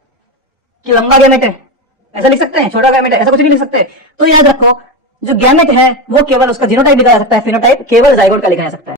कि लंबा गैमेट है, ऐसा लिख सकते हैं? छोटा गैमेट है, ऐसा कुछ नहीं लिख सकते। तो याद रखो, जो गैमेट है वो केवल उसका जीनोटाइप लिखा जा सकता है, फिनोटाइप केवल जाइगोट का लिखा जा सकता है।